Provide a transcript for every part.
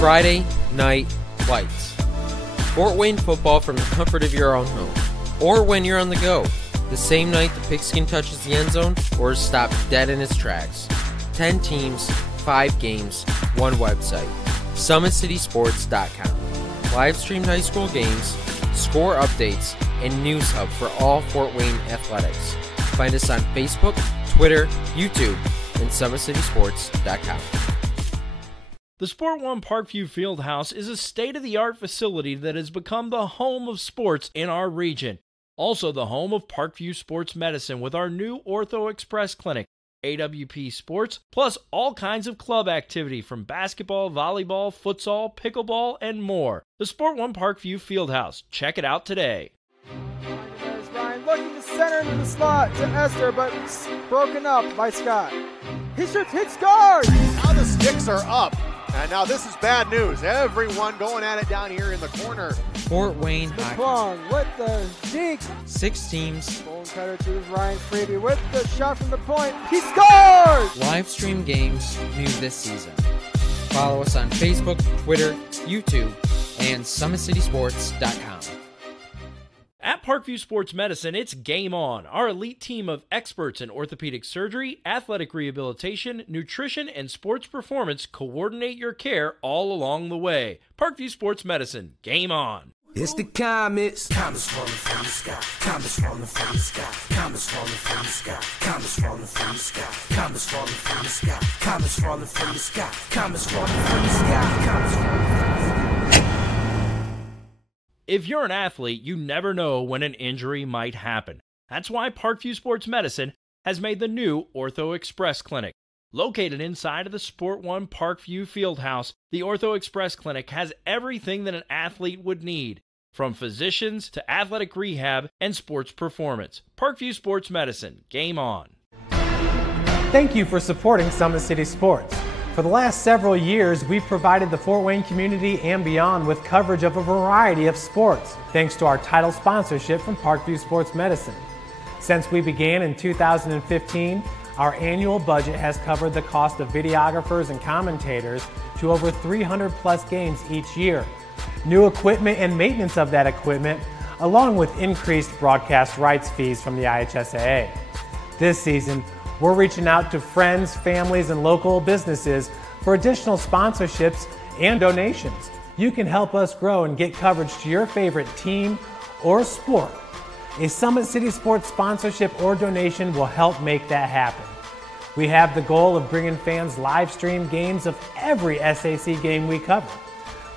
Friday Night Lights. Fort Wayne football from the comfort of your own home, or when you're on the go. The same night the pigskin touches the end zone, or is stopped dead in its tracks. 10 teams, 5 games, 1 website. SummitCitySports.com. Live streamed high school games, score updates, and news hub for all Fort Wayne athletics. Find us on Facebook, Twitter, YouTube, and SummitCitySports.com. The Sport One Parkview Fieldhouse is a state-of-the-art facility that has become the home of sports in our region. Also the home of Parkview Sports Medicine with our new Ortho Express Clinic, AWP Sports, plus all kinds of club activity from basketball, volleyball, futsal, pickleball, and more. The Sport One Parkview Fieldhouse. Check it out today. There's Ryan looking to center into the slot to Esther, but it's broken up by Scott. He shoots, hits, scores! Now the sticks are up. And now this is bad news. Everyone going at it down here in the corner. Fort Wayne Hockey with the deke. 6 teams. Bone cutter to Ryan Freeby with the shot from the point. He scores! Live stream games new this season. Follow us on Facebook, Twitter, YouTube, and SummitCitySports.com. At Parkview Sports Medicine, it's game on. Our elite team of experts in orthopedic surgery, athletic rehabilitation, nutrition, and sports performance coordinate your care all along the way. Parkview Sports Medicine, game on. It's the comets. Comets falling from the sky. Comets falling from the sky. Comets falling from the sky. Comets falling from the sky. Comets falling from the sky. Comets falling from the sky. Comets falling from the sky. Comets falling from the sky. If you're an athlete, you never know when an injury might happen. That's why Parkview Sports Medicine has made the new Ortho Express Clinic. Located inside of the Sport One Parkview Fieldhouse, the Ortho Express Clinic has everything that an athlete would need, from physicians to athletic rehab and sports performance. Parkview Sports Medicine, game on. Thank you for supporting Summit City Sports. For the last several years, we've provided the Fort Wayne community and beyond with coverage of a variety of sports, thanks to our title sponsorship from Parkview Sports Medicine. Since we began in 2015, our annual budget has covered the cost of videographers and commentators to over 300 plus games each year. New equipment and maintenance of that equipment, along with increased broadcast rights fees from the IHSAA. This season, we're reaching out to friends, families, and local businesses for additional sponsorships and donations. You can help us grow and get coverage to your favorite team or sport. A Summit City Sports sponsorship or donation will help make that happen. We have the goal of bringing fans live stream games of every SAC game we cover.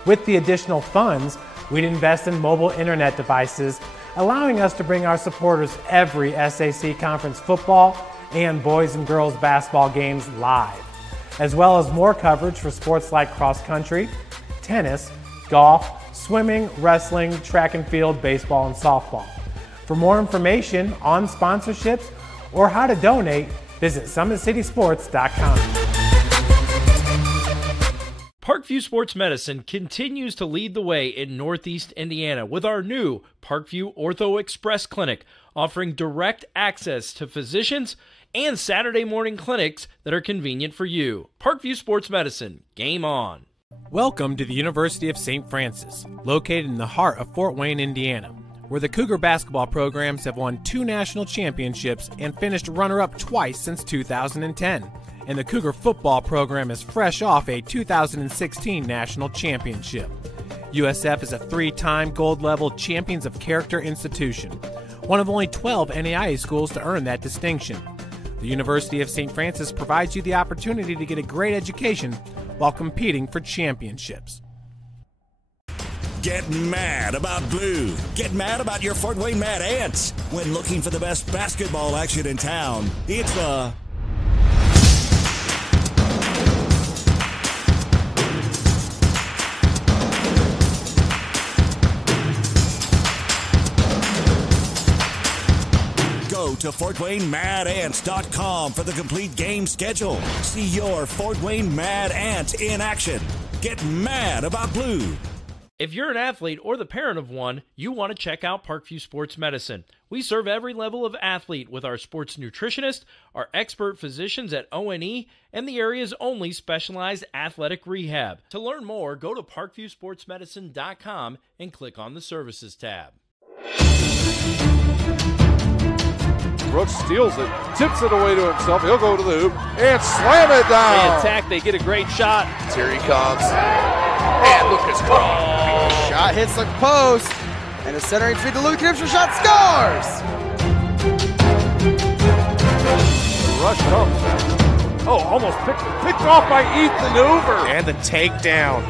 With the additional funds, we'd invest in mobile internet devices, allowing us to bring our supporters every SAC conference football and boys and girls basketball games live, as well as more coverage for sports like cross country, tennis, golf, swimming, wrestling, track and field, baseball, and softball. For more information on sponsorships or how to donate, visit SummitCitySports.com. Parkview Sports Medicine continues to lead the way in Northeast Indiana with our new Parkview Ortho Express Clinic, offering direct access to physicians and Saturday morning clinics that are convenient for you. Parkview Sports Medicine, game on. Welcome to the University of St. Francis, located in the heart of Fort Wayne, Indiana, where the Cougar basketball programs have won 2 national championships and finished runner-up twice since 2010. And the Cougar football program is fresh off a 2016 national championship. USF is a 3-time gold-level Champions of Character institution, one of only 12 NAIA schools to earn that distinction. The University of St. Francis provides you the opportunity to get a great education while competing for championships. Get mad about blue. Get mad about your Fort Wayne Mad Ants. When looking for the best basketball action in town, it's the Go to FortWayneMadAnts.com for the complete game schedule. See your Fort Wayne Mad Ants in action. Get mad about blue. If you're an athlete or the parent of one, you want to check out Parkview Sports Medicine. We serve every level of athlete with our sports nutritionist, our expert physicians at O&E, and the area's only specialized athletic rehab. To learn more, go to parkviewsportsmedicine.com and click on the Services tab. Brooks steals it, tips it away to himself. He'll go to the hoop and slam it down. They attack, they get a great shot. Here he comes. And Lucas Craw. Shot hits the post. And a centering feed to Luke Gibson. Shot scores. The rush comes. Oh, almost picked off by Ethan Hoover. And the takedown.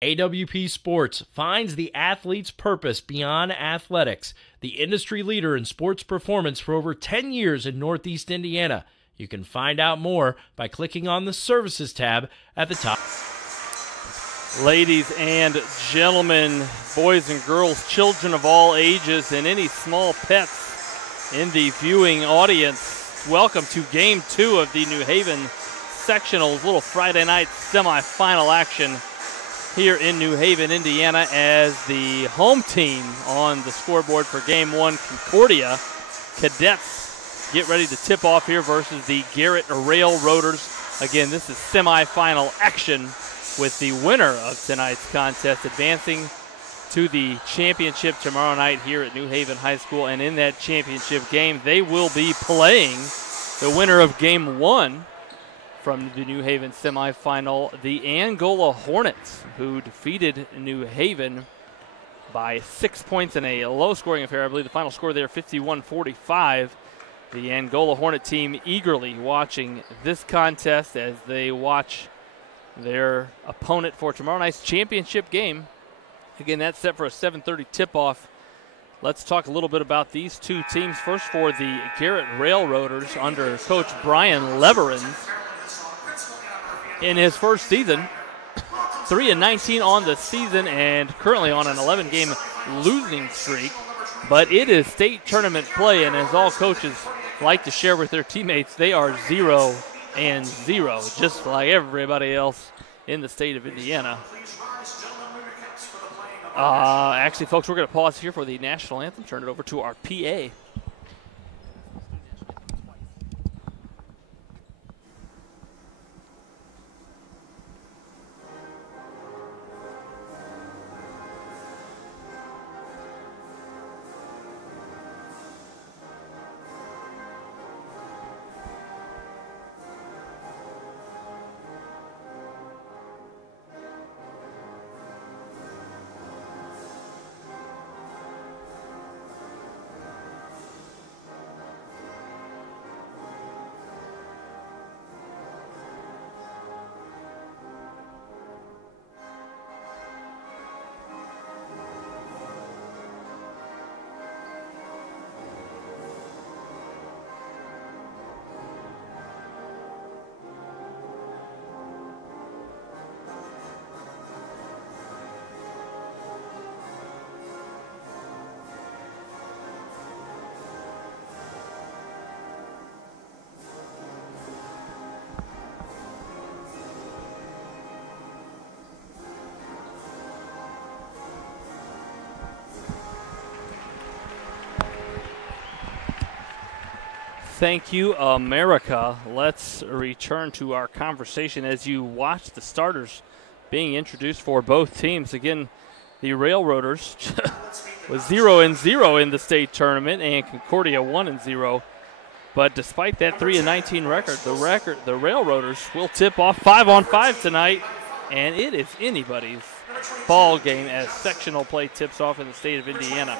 AWP Sports finds the athlete's purpose beyond athletics, the industry leader in sports performance for over 10 years in Northeast Indiana. You can find out more by clicking on the Services tab at the top. Ladies and gentlemen, boys and girls, children of all ages, and any small pets in the viewing audience, welcome to Game 2 of the New Haven Sectionals, little Friday night semifinal action here in New Haven, Indiana, as the home team on the scoreboard for Game 1, Concordia Cadets, get ready to tip off here versus the Garrett Railroaders. Again, this is semifinal action with the winner of tonight's contest advancing to the championship tomorrow night here at New Haven High School. And in that championship game, they will be playing the winner of Game 1 from the New Haven semifinal, the Angola Hornets, who defeated New Haven by 6 points in a low-scoring affair. I believe the final score there, 51-45. The Angola Hornet team eagerly watching this contest as they watch their opponent for tomorrow night's championship game. Again, that's set for a 7:30 tip-off. Let's talk a little bit about these two teams. First, for the Garrett Railroaders under Coach Brian Leverins. In his first season, 3-19 on the season and currently on an 11-game losing streak. But it is state tournament play, and as all coaches like to share with their teammates, they are 0-0, just like everybody else in the state of Indiana. Actually, folks, we're going to pause here for the national anthem. Turn it over to our PA. Thank you, America. Let's return to our conversation as you watch the starters being introduced for both teams. Again, the Railroaders was 0-0 in the state tournament, and Concordia 1-0. But despite that 3-19 record, the Railroaders will tip off 5-on-5 tonight, and it is anybody's ball game as sectional play tips off in the state of Indiana.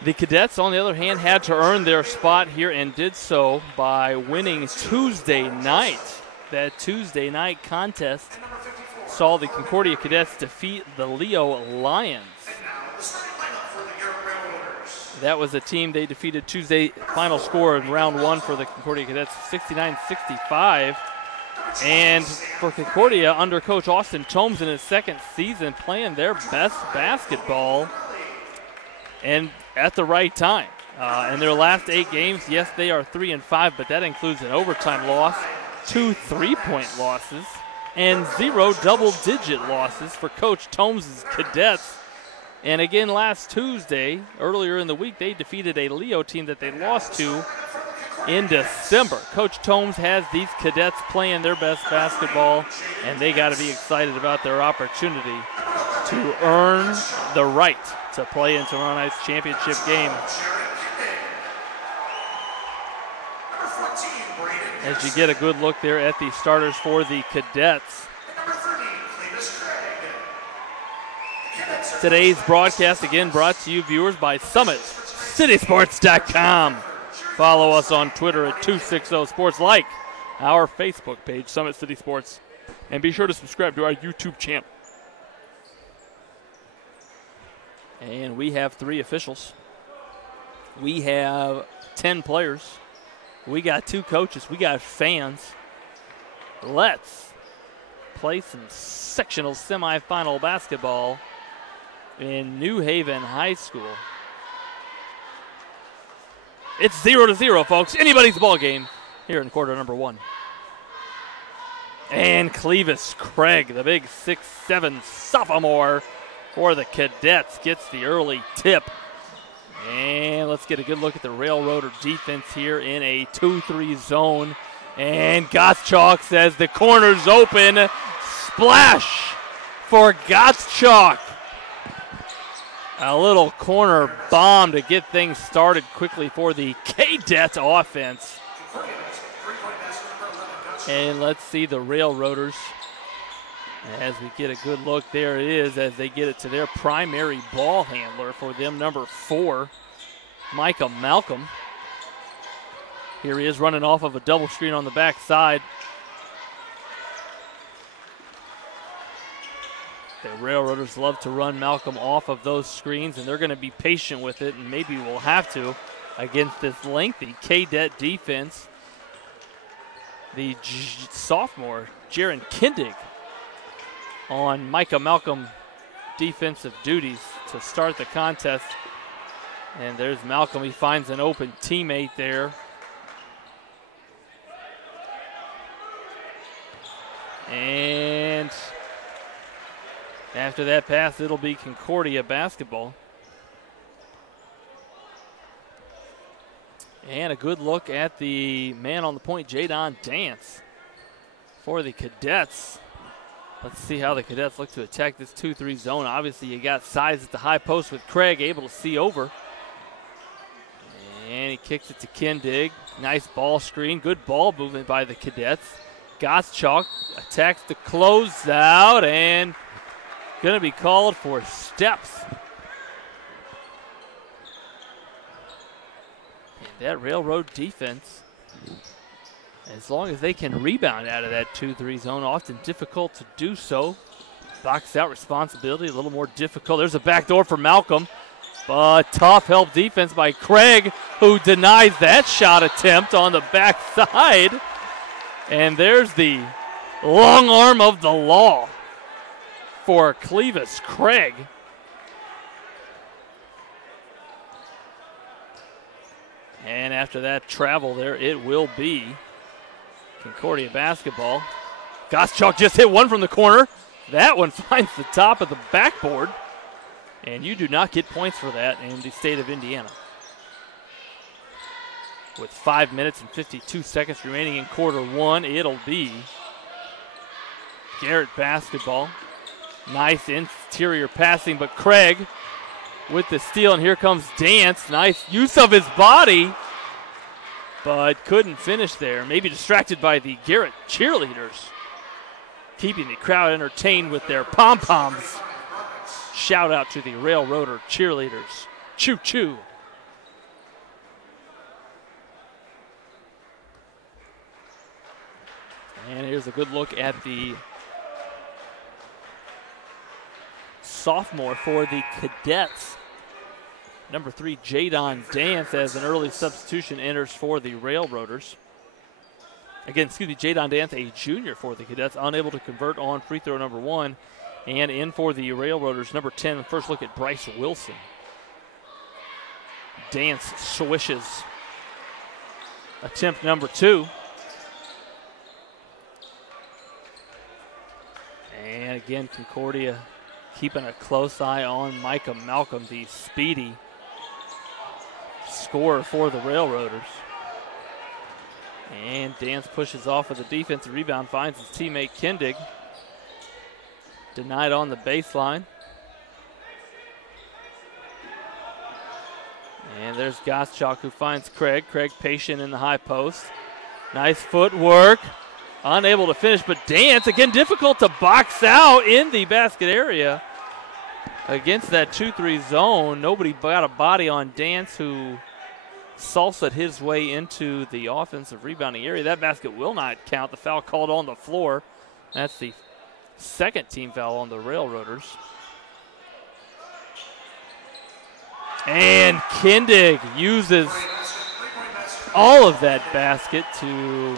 The Cadets, on the other hand, had to earn their spot here and did so by winning Tuesday night. That Tuesday night contest saw the Concordia Cadets defeat the Leo Lions. That was a team they defeated Tuesday. Final score in round one for the Concordia Cadets, 69-65. And for Concordia, under Coach Austin Tomes in his second season, playing their best basketball and at the right time. In their last 8 games, yes, they are 3-5, but that includes an overtime loss 2 3-point losses and 0 double-digit losses for Coach Tomes' Cadets. And again, last Tuesday, earlier in the week, they defeated a Leo team that they lost to in December. Coach Tomes has these cadets playing their best basketball, and they got to be excited about their opportunity to earn the right to play in tomorrow night's championship game. As you get a good look there at the starters for the cadets. Today's broadcast again brought to you, viewers, by SummitCitySports.com. Follow us on Twitter at 260sports. Like our Facebook page, Summit City Sports. And be sure to subscribe to our YouTube channel. And we have 3 officials. We have 10 players. We got 2 coaches. We got fans. Let's play some sectional semifinal basketball in New Haven High School. It's 0-0, folks. Anybody's ball game here in quarter number 1. And Clevis Craig, the big 6'7" sophomore for the Cadets, gets the early tip. And let's get a good look at the Railroader defense here in a 2-3 zone. And Gottschalk says the corner's open. Splash for Gottschalk. A little corner bomb to get things started quickly for the Cadet offense. And let's see the Railroaders as we get a good look. There it is as they get it to their primary ball handler for them, number 4, Micah Malcolm. Here he is running off of a double screen on the backside. The Railroaders love to run Malcolm off of those screens, and they're going to be patient with it, and maybe will have to against this lengthy Cadet defense. The sophomore, Jaron Kindig, on Micah Malcolm defensive duties to start the contest. And there's Malcolm. He finds an open teammate there. And after that pass, it'll be Concordia basketball. And a good look at the man on the point, Jadon Dance, for the Cadets. Let's see how the Cadets look to attack this 2-3 zone. Obviously, you got size at the high post with Craig able to see over. And he kicks it to Kindig. Nice ball screen. Good ball movement by the Cadets. Gottschalk attacks the closeout and going to be called for steps. And that Railroad defense, as long as they can rebound out of that 2-3 zone, often difficult to do so. Box out responsibility, a little more difficult. There's a backdoor for Malcolm, but tough help defense by Craig, who denies that shot attempt on the backside. And there's the long arm of the law for Clevis Craig. And after that travel there, it will be Concordia basketball. Gottschalk just hit one from the corner. That one finds the top of the backboard. And you do not get points for that in the state of Indiana. With 5 minutes and 52 seconds remaining in quarter 1, it'll be Garrett basketball. Nice interior passing, but Craig with the steal, and here comes Dance. Nice use of his body, but couldn't finish there. Maybe distracted by the Garrett cheerleaders, keeping the crowd entertained with their pom-poms. Shout out to the Railroader cheerleaders. Choo-choo. And here's a good look at the sophomore for the Cadets. Number 3, Jadon Dance, as an early substitution, enters for the Railroaders. Again, Jadon Dance, a junior for the Cadets, unable to convert on free throw number 1. And in for the Railroaders, number 10, first look at Bryce Wilson. Dance swishes. Attempt number 2. again, Concordia keeping a close eye on Micah Malcolm, the speedy scorer for the Railroaders. And Dance pushes off with a defensive rebound, finds his teammate Kindig. Denied on the baseline. And there's Goschalk who finds Craig. Craig patient in the high post. Nice footwork. Unable to finish, but Dance, again, difficult to box out in the basket area against that 2-3 zone. Nobody got a body on Dance, who salsa'd his way into the offensive rebounding area. That basket will not count. The foul called on the floor. That's the second team foul on the Railroaders. And Kindig uses all of that basket to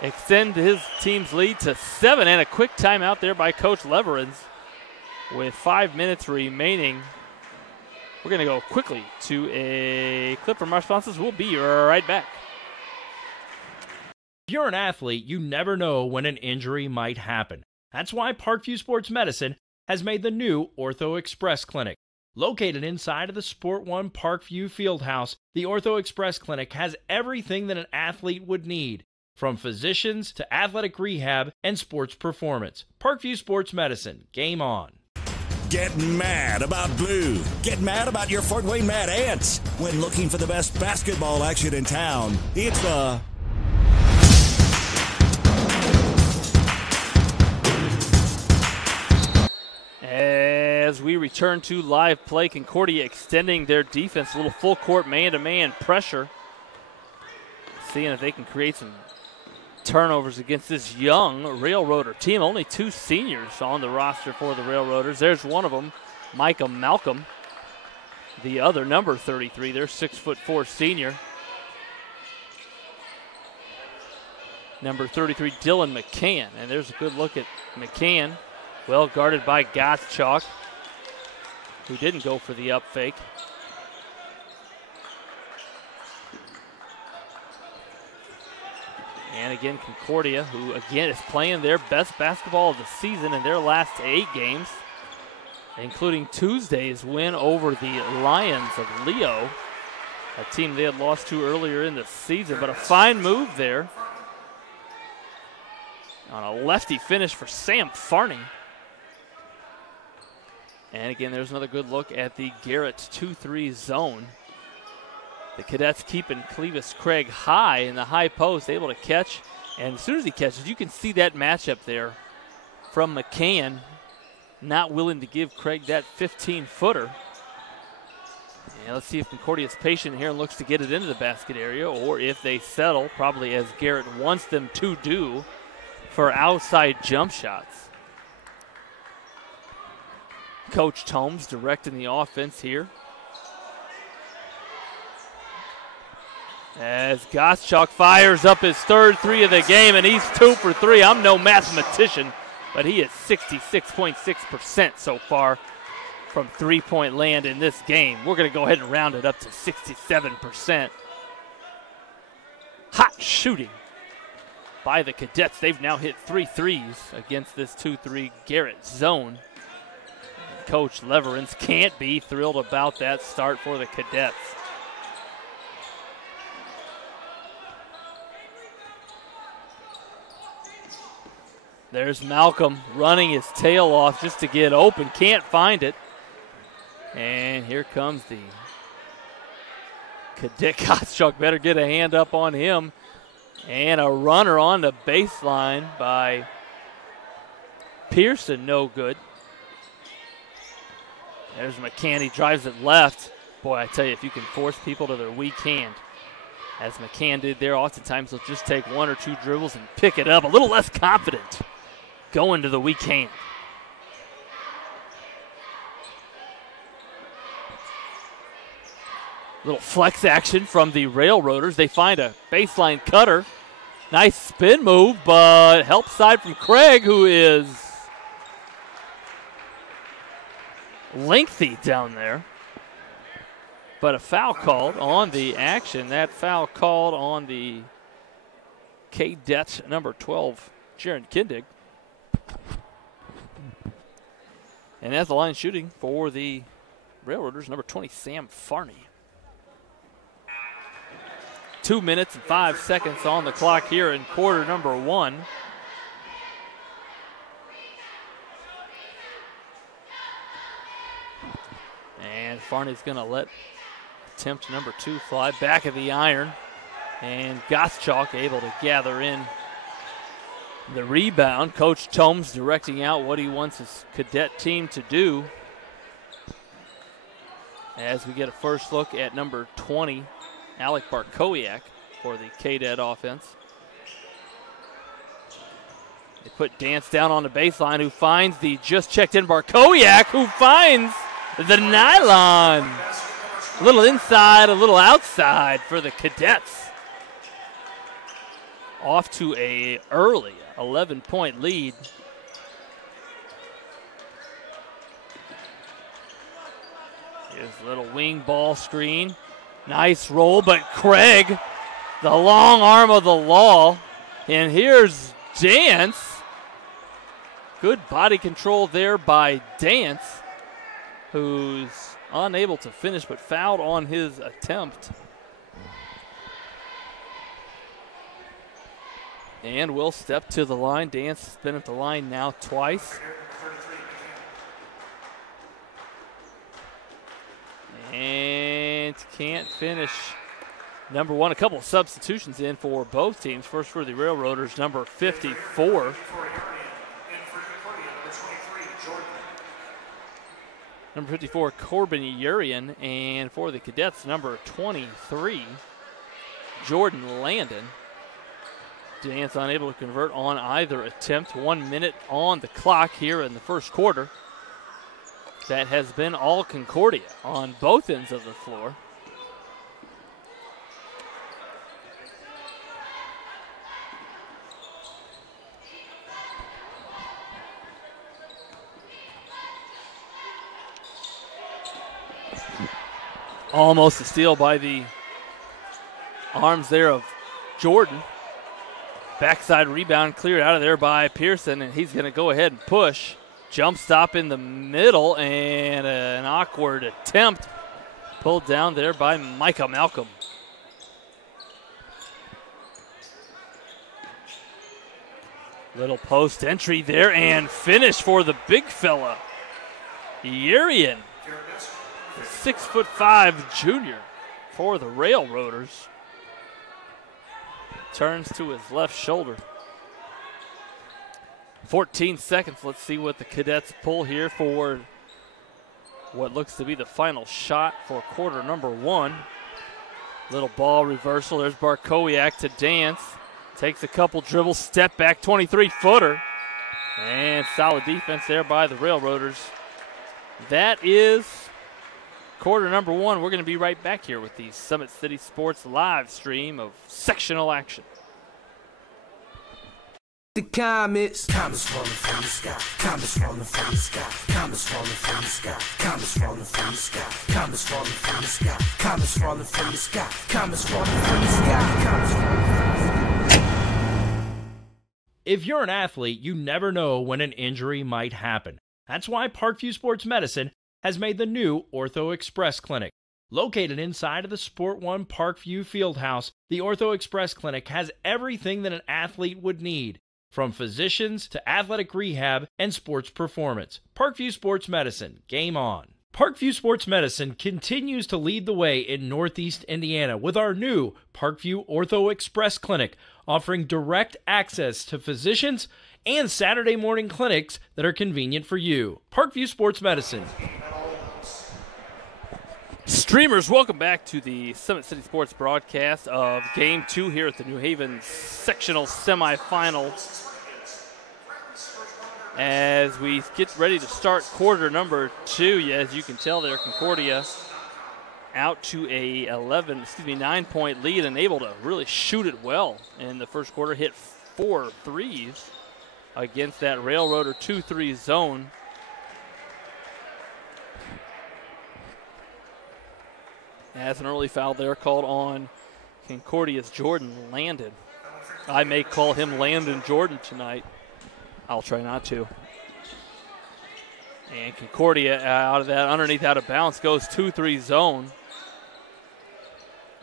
extend his team's lead to 7, and a quick timeout there by Coach Leverins with 5 minutes remaining. We're going to go quickly to a clip from our sponsors. We'll be right back. If you're an athlete, you never know when an injury might happen. That's why Parkview Sports Medicine has made the new Ortho Express Clinic. Located inside of the Sport One Parkview Fieldhouse, the Ortho Express Clinic has everything that an athlete would need, from physicians to athletic rehab and sports performance. Parkview Sports Medicine, game on. Get mad about blue. Get mad about your Fort Wayne Mad Ants. When looking for the best basketball action in town, it's the As we return to live play, Concordia extending their defense, a little full court man-to-man pressure. Seeing if they can create some turnovers against this young Railroader team. Only 2 seniors on the roster for the Railroaders. There's one of them, Micah Malcolm. The other, number 33, their 6'4" senior. Number 33, Dylan McCann. And there's a good look at McCann. Well guarded by Goschalk, who didn't go for the up fake. And again, Concordia, who again is playing their best basketball of the season in their last 8 games, including Tuesday's win over the Lions of Leo, a team they had lost to earlier in the season. But a fine move there on a lefty finish for Sam Farney. And again, there's another good look at the Garrett 2-3 zone. The Cadets keeping Clevis Craig high in the high post, able to catch. And as soon as he catches, you can see that matchup there from McCann, not willing to give Craig that 15-footer. And let's see if Concordia is patient here and looks to get it into the basket area, or if they settle, probably as Garrett wants them to do, for outside jump shots. Coach Tomes directing the offense here. As Goschalk fires up his third 3 of the game, and he's 2 for 3. I'm no mathematician, but he is 66.6% so far from three-point land in this game. We're going to go ahead and round it up to 67%. Hot shooting by the Cadets. They've now hit 3 threes against this 2-3 Garrett zone. Coach Leverins can't be thrilled about that start for the Cadets. There's Malcolm running his tail off just to get open. Can't find it. And here comes the Cadet. Goschalk better get a hand up on him. And a runner on the baseline by Pearson, no good. There's McCann, he drives it left. Boy, I tell you, if you can force people to their weak hand, as McCann did there, oftentimes they'll just take 1 or 2 dribbles and pick it up. A little less confident going to the weak hand. Little flex action from the Railroaders. They find a baseline cutter. Nice spin move, but help side from Craig, who is lengthy down there. But a foul called on the action. That foul called on the Cadet number 12, Jaron Kindig. And as the line shooting for the Railroaders, number 20, Sam Farney. 2 minutes and 5 seconds on the clock here in quarter number 1. And Farney's going to let attempt number 2 fly back of the iron. And Gottschalk able to gather in the rebound. Coach Tomes directing out what he wants his cadet team to do. As we get a first look at number 20, Alec Barkowiak for the Cadet offense. They put Dance down on the baseline, who finds the just checked in Barkowiak, who finds the nylon. A little inside, a little outside for the Cadets. Off to a early 11-point lead. Here's a little wing ball screen. Nice roll, but Craig, the long arm of the law. And here's Dance. Good body control there by Dance, who's unable to finish but fouled on his attempt. And will step to the line. Dance has been at the line now twice. And can't finish. Number 1, a couple of substitutions in for both teams. First for the Railroaders, number 54. Number 54, Corbin Urian. And for the Cadets, number 23, Jordan Landon. Dance unable to convert on either attempt. 1 minute on the clock here in the first quarter. That has been all Concordia on both ends of the floor. Almost a steal by the arms there of Jordan. Backside rebound cleared out of there by Pearson, and he's going to go ahead and push. Jump stop in the middle, and an awkward attempt pulled down there by Micah Malcolm. Little post entry there, and finish for the big fella, Urian, the 6'5" junior for the Railroaders. Turns to his left shoulder. 14 seconds. Let's see what the Cadets pull here for what looks to be the final shot for quarter number 1. Little ball reversal. There's Barkowiak to Dance. Takes a couple dribbles, step back, 23-footer. And solid defense there by the Railroaders. That is quarter number 1. We're going to be right back here with the Summit City Sports live stream of sectional action. The comets falling from the sky. Comets falling from the sky. Comets falling from the sky. Comets falling from the sky. Comets falling from the sky. Comets falling from the sky. Comets falling from the sky. Comets falling from the sky. If you're an athlete, you never know when an injury might happen. That's why Parkview Sports Medicine has made the new Ortho Express Clinic. Located inside of the Sport One Parkview Fieldhouse, the Ortho Express Clinic has everything that an athlete would need, from physicians to athletic rehab and sports performance. Parkview Sports Medicine, game on. Parkview Sports Medicine continues to lead the way in Northeast Indiana with our new Parkview Ortho Express Clinic, offering direct access to physicians and Saturday morning clinics that are convenient for you. Parkview Sports Medicine. Streamers, welcome back to the Summit City Sports broadcast of Game 2 here at the New Haven Sectional Semifinal. As we get ready to start quarter number 2, as you can tell there, Concordia out to a 9-point lead and able to really shoot it well in the first quarter. Hit 4 threes against that Railroader 2-3 zone. As an early foul there called on Concordia's Jordan Landon. I may call him Landon Jordan tonight. I'll try not to. And Concordia out of that underneath out of bounds goes 2-3 zone.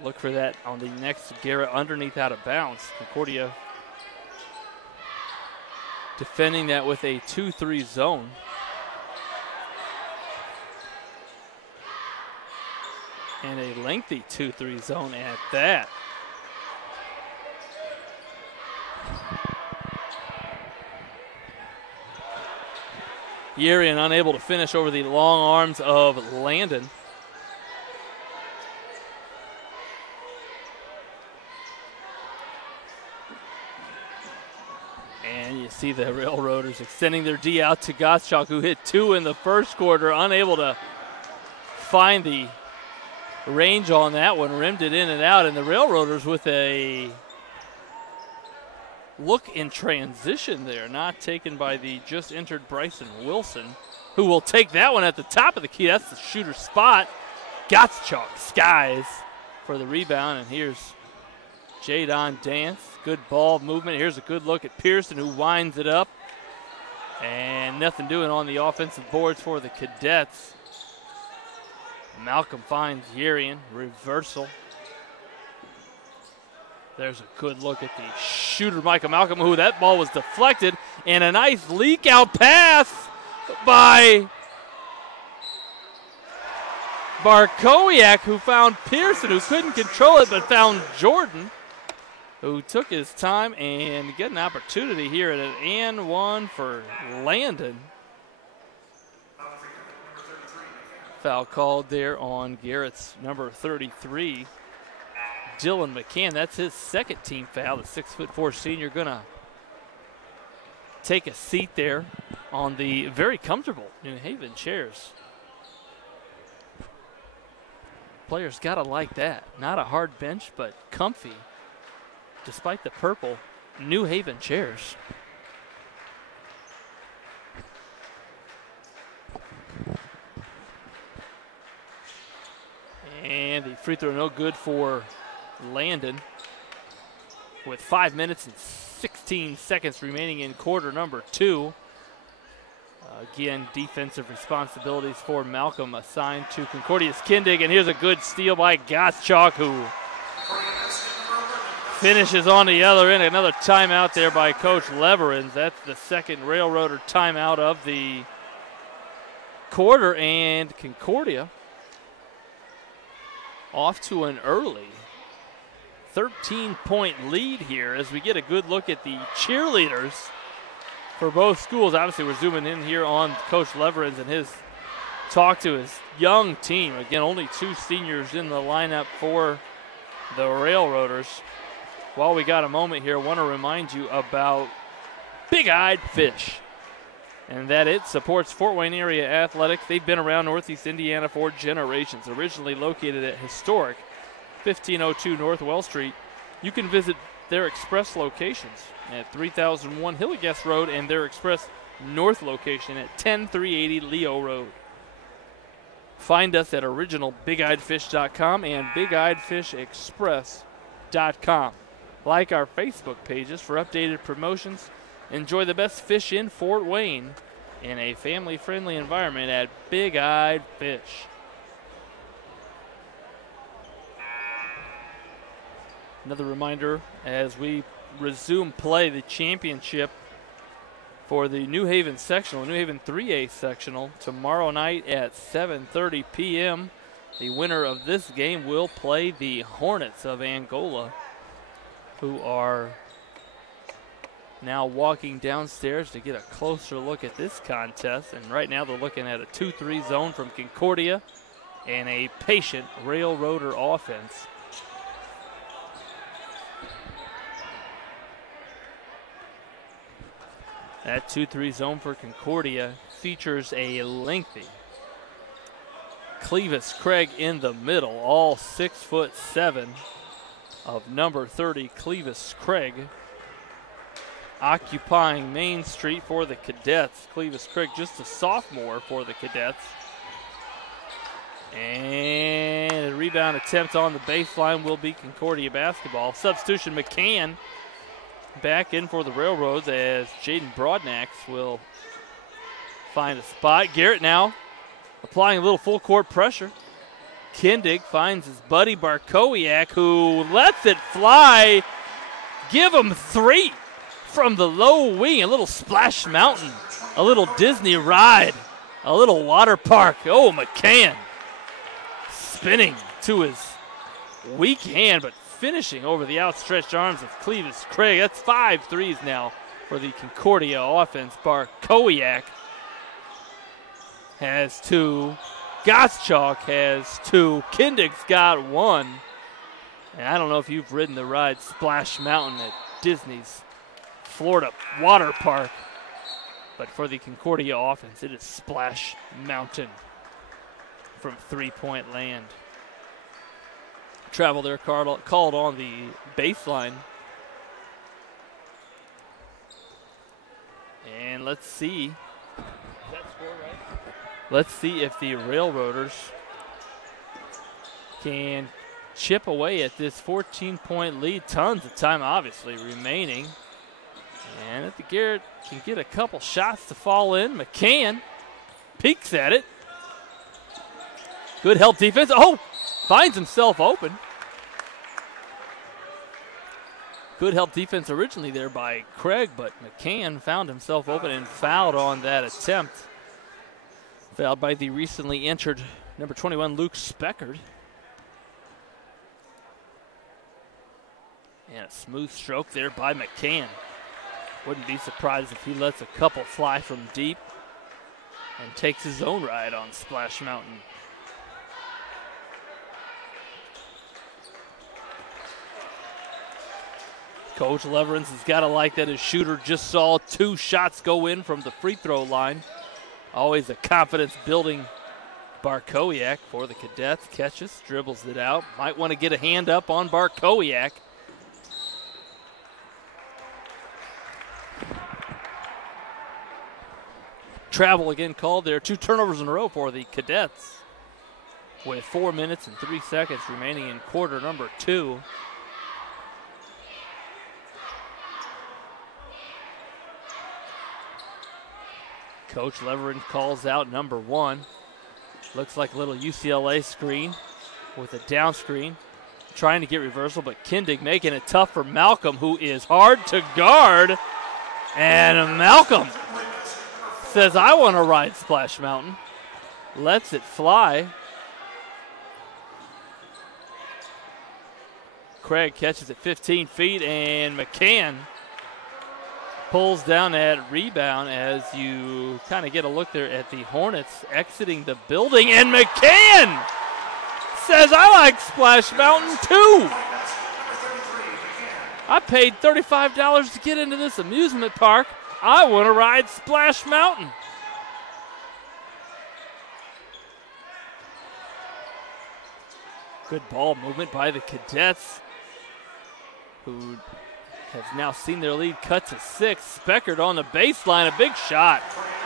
Look for that on the next Garrett underneath out of bounds. Concordia defending that with a 2-3 zone. And a lengthy 2-3 zone at that. Yerian unable to finish over the long arms of Landon. And you see the Railroaders extending their D out to Gottschalk, who hit 2 in the first quarter, unable to find the range on that one, rimmed it in and out, and the Railroaders with a look in transition there, not taken by the just entered Bryson Wilson, who will take that one at the top of the key. That's the shooter spot. Gottschalk skies for the rebound, and here's Jadon Dance. Good ball movement. Here's a good look at Pearson, who winds it up, and nothing doing on the offensive boards for the Cadets. Malcolm finds Yerian, reversal. There's a good look at the shooter, Michael Malcolm, who that ball was deflected, and a nice leak out pass by Barkowiak, who found Pearson, who couldn't control it, but found Jordan, who took his time and get an opportunity here at an and one for Landon. Foul called there on Garrett's number 33. Dylan McCann, that's his second team foul. The 6'4" senior gonna take a seat there on the very comfortable New Haven chairs. Players gotta like that. Not a hard bench, but comfy. Despite the purple, New Haven chairs. And the free throw no good for Landon with 5 minutes and 16 seconds remaining in quarter number 2. Again, defensive responsibilities for Malcolm assigned to Concordia's Kindig, and here's a good steal by Gottschalk, who finishes on the other end. Another timeout there by Coach Leverins. That's the second Railroader timeout of the quarter, and Concordia off to an early 13-point lead here as we get a good look at the cheerleaders for both schools. Obviously, we're zooming in here on Coach Leverins and his talk to his young team. Again, only 2 seniors in the lineup for the Railroaders. While we got a moment here, I want to remind you about Big Eyed Fish, and that it supports Fort Wayne area athletics. They've been around Northeast Indiana for generations. Originally located at historic 1502 North Wells Street, you can visit their express locations at 3001 Hilligas Road and their express north location at 10380 Leo Road. Find us at originalbigeyedfish.com and bigeyedfishexpress.com. Like our Facebook pages for updated promotions. Enjoy the best fish in Fort Wayne in a family-friendly environment at Big Eyed Fish. Another reminder as we resume play the championship for the New Haven Sectional, New Haven 3A Sectional, tomorrow night at 7:30 p.m. The winner of this game will play the Hornets of Angola, who are now walking downstairs to get a closer look at this contest. And right now they're looking at a 2-3 zone from Concordia and a patient Railroader offense. That 2-3 zone for Concordia features a lengthy Clevis Craig in the middle, all 6'7" of number 30 Clevis Craig, occupying Main Street for the Cadets. Clevis Craig just a sophomore for the Cadets. And a rebound attempt on the baseline will be Concordia basketball. Substitution McCann back in for the Railroads as Jaden Broadnax will find a spot. Garrett now applying a little full court pressure. Kindig finds his buddy Barkowiak, who lets it fly. Give him 3 from the low wing. A little Splash Mountain, a little Disney ride, a little water park. Oh, McCann spinning to his weak hand, but finishing over the outstretched arms of Clevis Craig. That's 5 threes now for the Concordia offense. Barkowiak has 2. Gottschalk has 2. Kindig's got 1. And I don't know if you've ridden the ride Splash Mountain at Disney's Florida Water Park, but for the Concordia offense, it is Splash Mountain from three-point land. Travel there called on the baseline. And let's see. Is that score right? Let's see if the Railroaders can chip away at this 14-point lead. Tons of time, obviously, remaining. And if the Garrett can get a couple shots to fall in, McCann peeks at it. Good help defense. Oh, finds himself open. Good help defense originally there by Craig, but McCann found himself open and fouled on that attempt. Fouled by the recently entered number 21, Luke Speckard. And a smooth stroke there by McCann. Wouldn't be surprised if he lets a couple fly from deep and takes his own ride on Splash Mountain. Coach Leverance has got to like that his shooter just saw 2 shots go in from the free throw line. Always a confidence-building Barkowiak for the Cadets. Catches, dribbles it out. Might want to get a hand up on Barkowiak. Travel again called there. 2 turnovers in a row for the Cadets with 4 minutes and 3 seconds remaining in quarter number 2. Coach Leverett calls out number 1. Looks like a little UCLA screen with a down screen. Trying to get reversal, but Kindig making it tough for Malcolm, who is hard to guard. And Malcolm says, I want to ride Splash Mountain. Lets it fly. Craig catches it 15 feet, and McCann pulls down that rebound as you kind of get a look there at the Hornets exiting the building. And McCann says, I like Splash Mountain too. I paid $35 to get into this amusement park. I want to ride Splash Mountain. Good ball movement by the Cadets, who have now seen their lead cut to 6. Speckard on the baseline, a big shot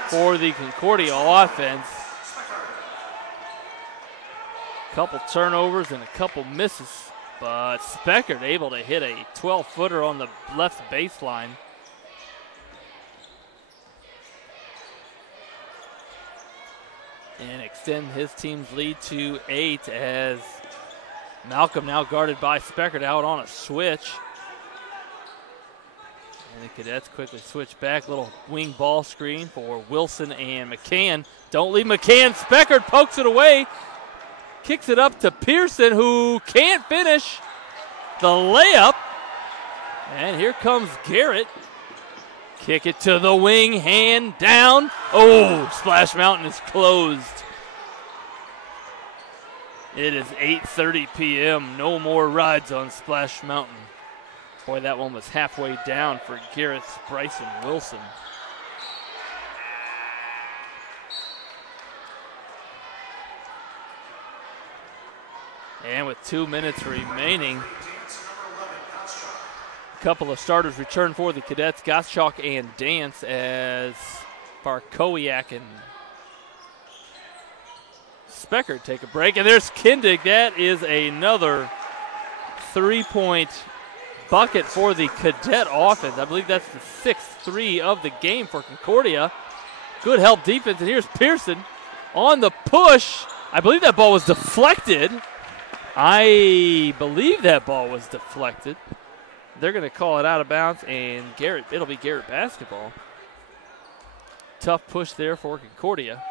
for the Concordia offense. Couple turnovers and a couple misses, but Speckard able to hit a 12-footer on the left baseline. And extend his team's lead to 8 as Malcolm now guarded by Speckard out on a switch. And the Cadets quickly switch back. Little wing ball screen for Wilson and McCann. Don't leave McCann. Speckard pokes it away. Kicks it up to Pearson, who can't finish the layup. And here comes Garrett. Kick it to the wing, hand down. Oh, Splash Mountain is closed. It is 8:30 p.m. No more rides on Splash Mountain. Boy, that one was halfway down for Garrett's Bryson Wilson. And with 2 minutes remaining, a couple of starters return for the Cadets, Gottschalk and Dance, as Barkowiak and Speckard take a break. And there's Kindig. That is another 3-point bucket for the Cadet offense. I believe that's the 6th 3 of the game for Concordia. Good help defense, and here's Pearson on the push. I believe that ball was deflected. They're going to call it out of bounds, and it'll be Garrett basketball. Tough push there for Concordia.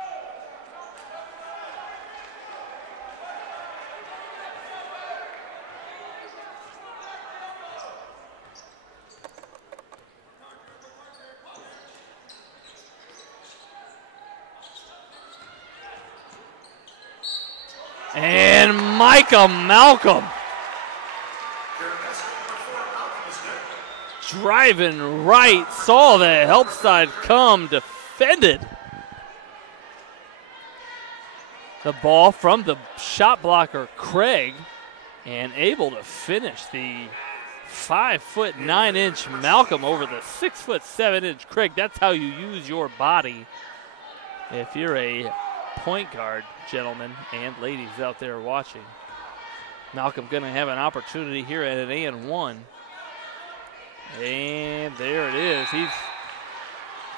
And Micah Malcolm driving right, saw the help side come, defended the ball from the shot blocker Craig, and able to finish the 5'9" Malcolm over the 6'7" Craig. That's how you use your body if you're a point guard, gentlemen and ladies out there watching. Malcolm going to have an opportunity here at an and-one. And there it is. He's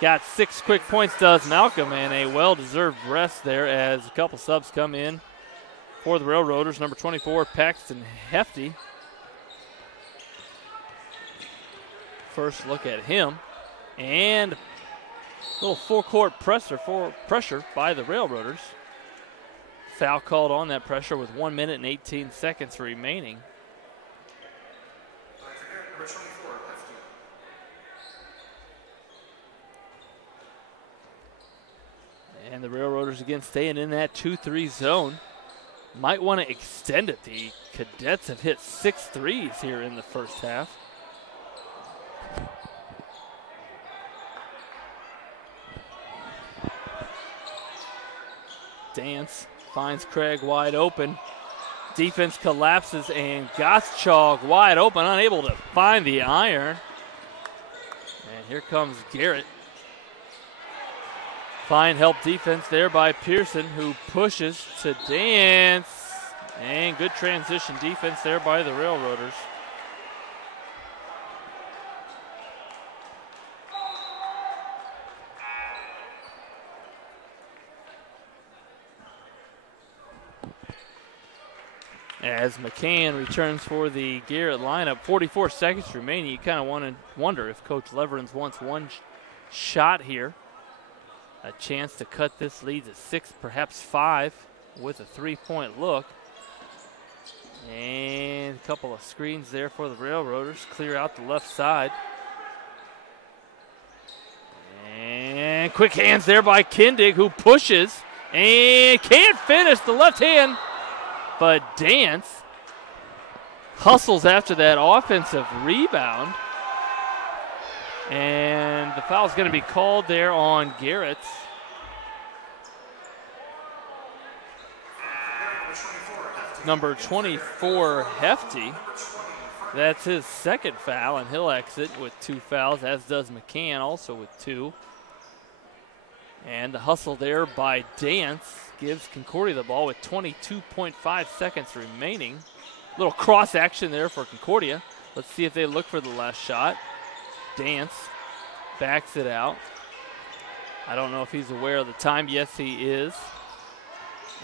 got 6 quick points, does Malcolm, and a well-deserved rest there as a couple subs come in for the Railroaders. Number 24, Paxton Hefty. First look at him. And a little full-court pressure by the Railroaders. Foul called on that pressure with 1 minute and 18 seconds remaining. And the Railroaders again staying in that 2-3 zone. Might want to extend it. The Cadets have hit 6 threes here in the first half. Dance finds Craig wide open. Defense collapses, and Gottschalk wide open, unable to find the iron. And here comes Garrett. Fine help defense there by Pearson, who pushes to Dance. And good transition defense there by the Railroaders. As McCann returns for the Garrett lineup, 44 seconds remaining. You kind of want to wonder if Coach Leverins wants one shot here. A chance to cut this lead to 6, perhaps 5, with a 3-point look. And a couple of screens there for the Railroaders. Clear out the left side. And quick hands there by Kindig, who pushes and can't finish the left hand. But Dance hustles after that offensive rebound. And the foul's going to be called there on Garrett. Number 24, Hefty. That's his second foul, and he'll exit with 2 fouls, as does McCann, also with 2. And the hustle there by Dance gives Concordia the ball with 22.5 seconds remaining. Little cross action there for Concordia. Let's see if they look for the last shot. Dance backs it out. I don't know if he's aware of the time. Yes, he is.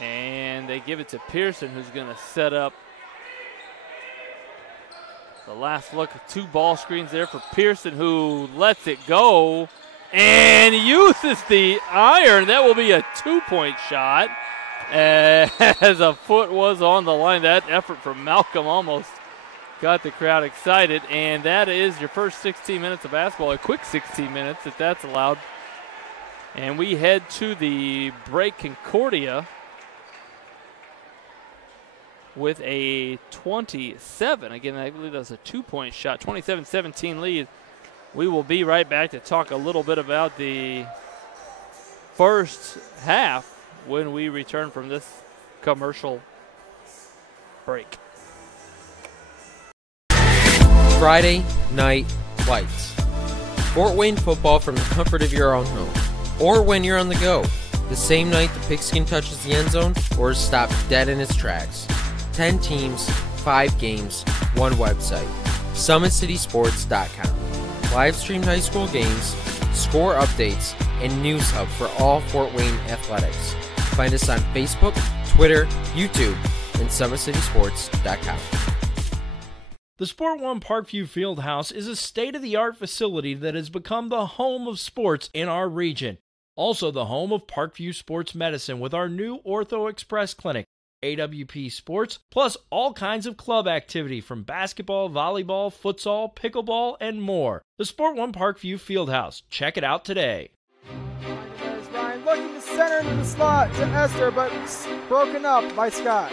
And they give it to Pearson, who's going to set up the last look. 2 ball screens there for Pearson, who lets it go and uses the iron. That will be a 2-point shot, as a foot was on the line. That effort from Malcolm almost got the crowd excited, and that is your first 16 minutes of basketball, a quick 16 minutes if that's allowed. And we head to the break. Concordia with a 27. Again, I believe that's a 2-point shot, 27-17 lead. We will be right back to talk a little bit about the first half when we return from this commercial break. Friday Night Lights. Fort Wayne football from the comfort of your own home, or when you're on the go, the same night the pigskin touches the end zone or is stopped dead in its tracks. 10 teams, 5 games, 1 website. SummitCitySports.com. Live streamed high school games, score updates, and news hub for all Fort Wayne athletics. Find us on Facebook, Twitter, YouTube, and SummitCitySports.com. The Sport One Parkview Fieldhouse is a state-of-the-art facility that has become the home of sports in our region. Also the home of Parkview Sports Medicine with our new Ortho Express Clinic, AWP Sports, plus all kinds of club activity from basketball, volleyball, futsal, pickleball, and more. The Sport One Parkview Fieldhouse. Check it out today. There's Ryan looking to center into the slot to Esther, but broken up by Scott.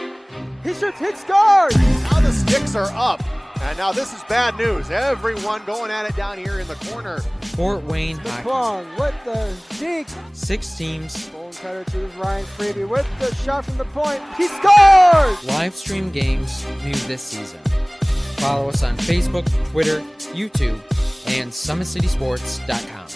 He shoots, hits, scores! Now the sticks are up. And now this is bad news. Everyone going at it down here in the corner. Fort Wayne The Hockey. Plung with the deke. 6 teams. Bone cutter to Ryan Freeby with the shot from the point. He scores! Live stream games new this season. Follow us on Facebook, Twitter, YouTube, and SummitCitySports.com.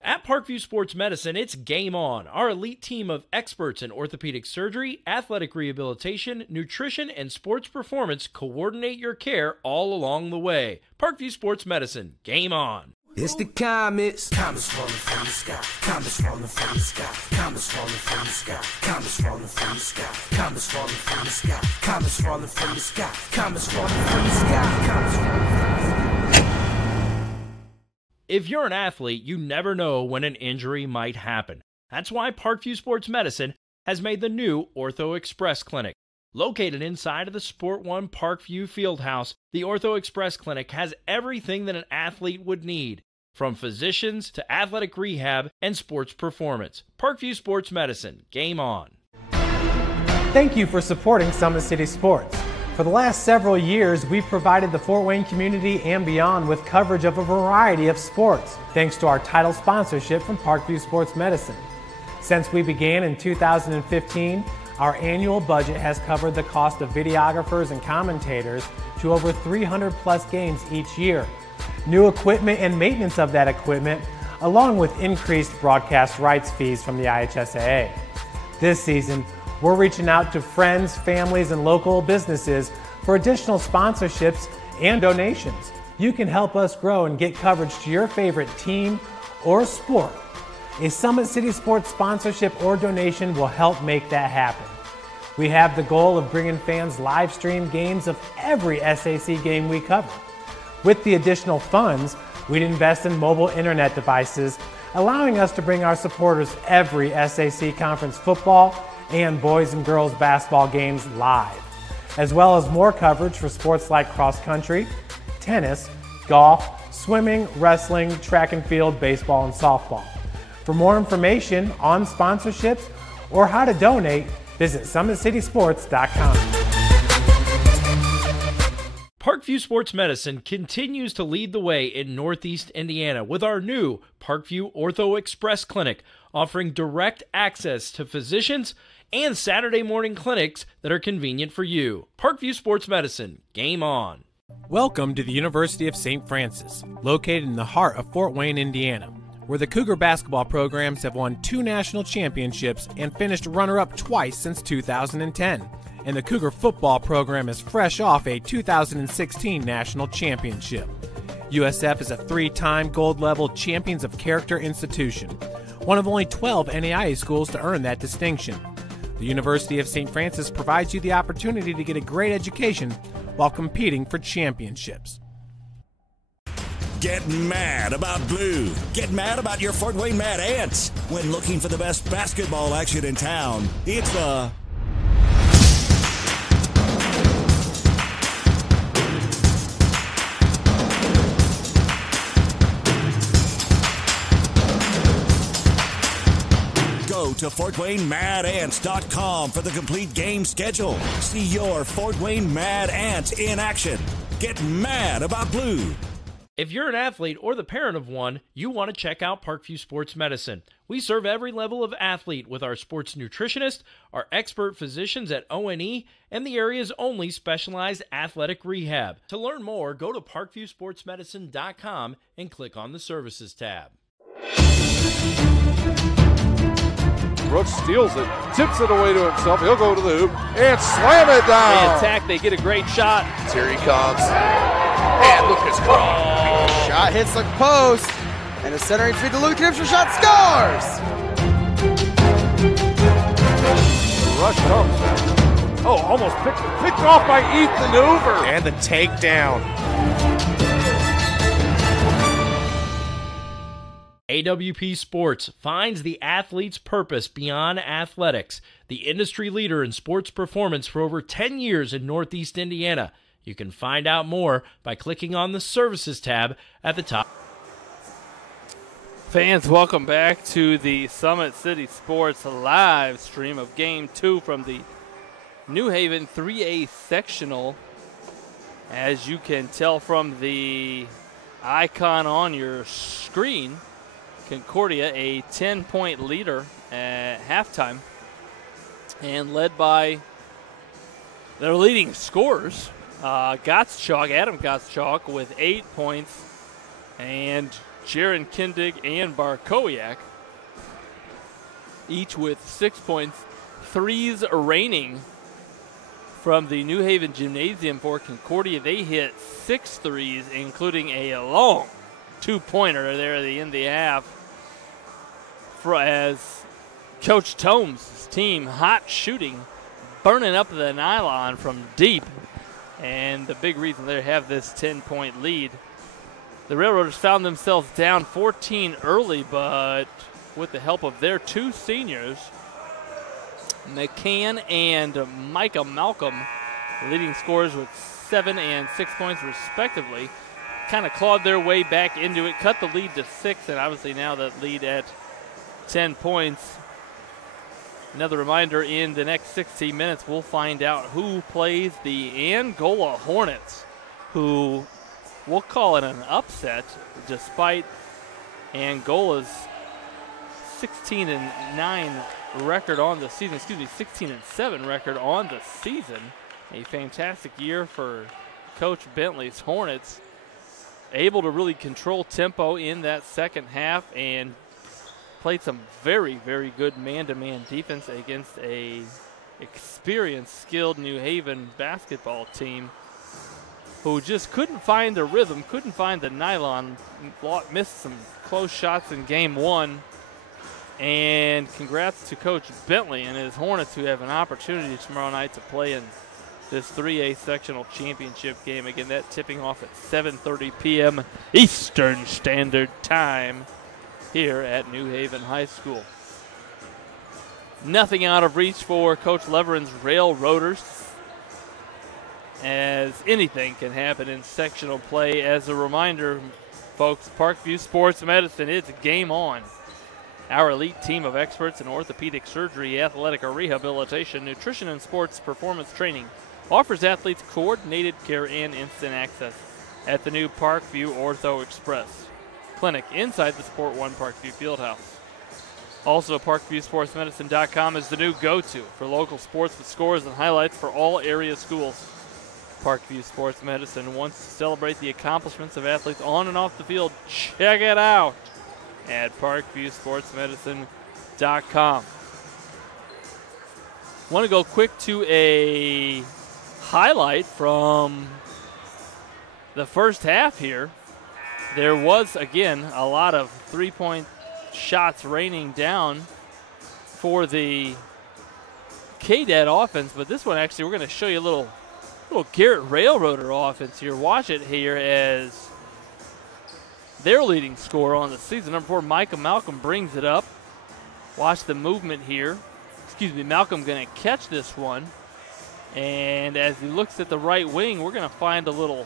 At Parkview Sports Medicine, it's game on. Our elite team of experts in orthopedic surgery, athletic rehabilitation, nutrition, and sports performance coordinate your care all along the way. Parkview Sports Medicine, game on. It's the comets. Comets falling from the sky. Comets falling from the sky. Comets falling from the sky. Comets falling from the sky. Comets falling from the sky. Comets falling from the sky. Comets falling from the sky. Comets falling from the sky. If you're an athlete, you never know when an injury might happen. That's why Parkview Sports Medicine has made the new Ortho Express Clinic. Located inside of the Sport One Parkview Fieldhouse, the Ortho Express Clinic has everything that an athlete would need, from physicians to athletic rehab and sports performance. Parkview Sports Medicine, game on. Thank you for supporting Summit City Sports. For the last several years, we've provided the Fort Wayne community and beyond with coverage of a variety of sports, thanks to our title sponsorship from Parkview Sports Medicine. Since we began in 2015, our annual budget has covered the cost of videographers and commentators to over 300 plus games each year. New equipment and maintenance of that equipment, along with increased broadcast rights fees from the IHSAA. This season, we're reaching out to friends, families, and local businesses for additional sponsorships and donations. You can help us grow and get coverage to your favorite team or sport. A Summit City Sports sponsorship or donation will help make that happen. We have the goal of bringing fans live stream games of every SAC game we cover. With the additional funds, we'd invest in mobile internet devices, allowing us to bring our supporters every SAC conference football and boys and girls basketball games live, as well as more coverage for sports like cross country, tennis, golf, swimming, wrestling, track and field, baseball, and softball. For more information on sponsorships or how to donate, visit SummitCitySports.com. Parkview Sports Medicine continues to lead the way in Northeast Indiana with our new Parkview Ortho Express Clinic, offering direct access to physicians and Saturday morning clinics that are convenient for you. Parkview Sports Medicine, game on. Welcome to the University of St. Francis, located in the heart of Fort Wayne, Indiana, where the Cougar basketball programs have won 2 national championships and finished runner-up twice since 2010. And the Cougar football program is fresh off a 2016 national championship. USF is a 3-time gold-level Champions of Character institution, one of only 12 NAIA schools to earn that distinction. The University of St. Francis provides you the opportunity to get a great education while competing for championships. Get mad about blue. Get mad about your Fort Wayne Mad Ants. When looking for the best basketball action in town, it's the Go to FortWayneMadAnts.com for the complete game schedule. See your Fort Wayne Mad Ants in action. Get mad about blue. If you're an athlete or the parent of one, you want to check out Parkview Sports Medicine. We serve every level of athlete with our sports nutritionist, our expert physicians at O&E, and the area's only specialized athletic rehab. To learn more, go to ParkviewSportsMedicine.com and click on the Services tab. Brooks steals it, tips it away to himself. He'll go to the hoop and slam it down. They attack, they get a great shot. Here he comes. And Lucas Craw. Shot hits the post. And a centering feed to Luke Knipscher, shot scores! The rush comes. Oh, almost picked off by Ethan Hoover. And the takedown. AWP Sports finds the athlete's purpose beyond athletics, the industry leader in sports performance for over 10 years in Northeast Indiana. You can find out more by clicking on the Services tab at the top. Fans, welcome back to the Summit City Sports live stream of Game 2 from the New Haven 3A Sectional. As you can tell from the icon on your screen, Concordia a 10-point leader at halftime and led by their leading scorers, Adam Gottschalk with 8 points, and Jaron Kindig and Barkowiak each with 6 points. Threes raining from the New Haven Gymnasium for Concordia. They hit 6 threes, including a long two-pointer there at the end of the half. As Coach Tomes' team hot shooting, burning up the nylon from deep, and the big reason they have this 10-point lead. The Railroaders found themselves down 14 early, but with the help of their 2 seniors, McCann and Micah Malcolm, leading scorers with 7 and 6 points respectively, kind of clawed their way back into it, cut the lead to 6, and obviously now that lead at 10 points. Another reminder, in the next 16 minutes, we'll find out who plays the Angola Hornets, who we'll call it an upset despite Angola's 16-9 record on the season, 16-7 record on the season. A fantastic year for Coach Bentley's Hornets, able to really control tempo in that second half and played some very, very good man-to-man defense against a experienced, skilled New Haven basketball team who just couldn't find the rhythm, couldn't find the nylon, missed some close shots in game 1. And congrats to Coach Bentley and his Hornets, who have an opportunity tomorrow night to play in this 3A sectional championship game. Again, that tipping off at 7:30 p.m. Eastern Standard Time here at New Haven High School. Nothing out of reach for Coach Leveren's Railroaders, as anything can happen in sectional play. As a reminder, folks, Parkview Sports Medicine, it's game on. Our elite team of experts in orthopedic surgery, athletic rehabilitation, nutrition, and sports performance training offers athletes coordinated care and instant access at the new Parkview Ortho Express Clinic inside the Sport One Parkview Fieldhouse. Also, ParkviewSportsMedicine.com is the new go-to for local sports with scores and highlights for all area schools. Parkview Sports Medicine wants to celebrate the accomplishments of athletes on and off the field. Check it out at ParkviewSportsMedicine.com. Want to go quick to a highlight from the first half here. There was, again, a lot of three-point shots raining down for the KDAT offense, but this one actually we're going to show you a little Garrett Railroader offense here. Watch it here as their leading scorer on the season, number 4, Micah Malcolm, brings it up. Watch the movement here. Malcolm going to catch this one, and as he looks at the right wing, we're going to find a little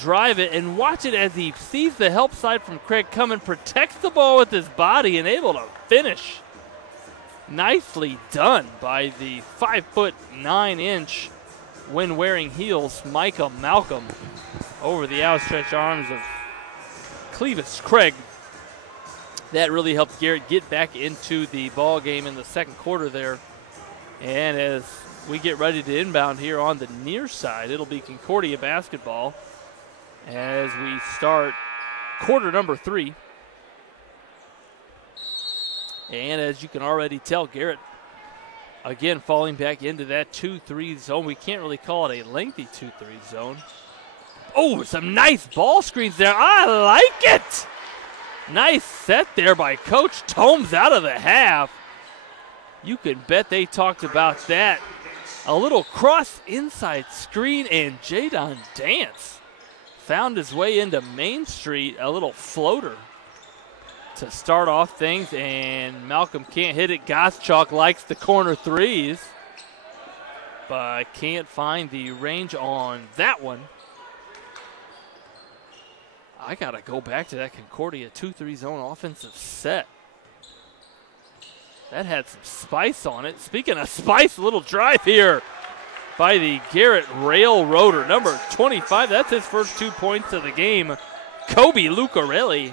drive it, and watch it as he sees the help side from Craig coming, protects the ball with his body, and able to finish. Nicely done by the 5'9" when wearing heels, Micah Malcolm, over the outstretched arms of Clevis Craig. That really helped Garrett get back into the ball game in the second quarter there. And as we get ready to inbound here on the near side, it'll be Concordia basketball as we start quarter number 3. And as you can already tell, Garrett, again, falling back into that 2-3 zone. We can't really call it a lengthy 2-3 zone, Oh, some nice ball screens there. I like it. Nice set there by Coach Tomes out of the half. You can bet they talked about that. A little cross inside screen, and Jadon Dance found his way into Main Street, a little floater to start off things, and Malcolm can't hit it. Goschalk likes the corner threes, but can't find the range on that one. I got to go back to that Concordia 2-3 zone offensive set. That had some spice on it. Speaking of spice, a little drive here by the Garrett Railroader, number 25. That's his first 2 points of the game, Kobe Lucarelli.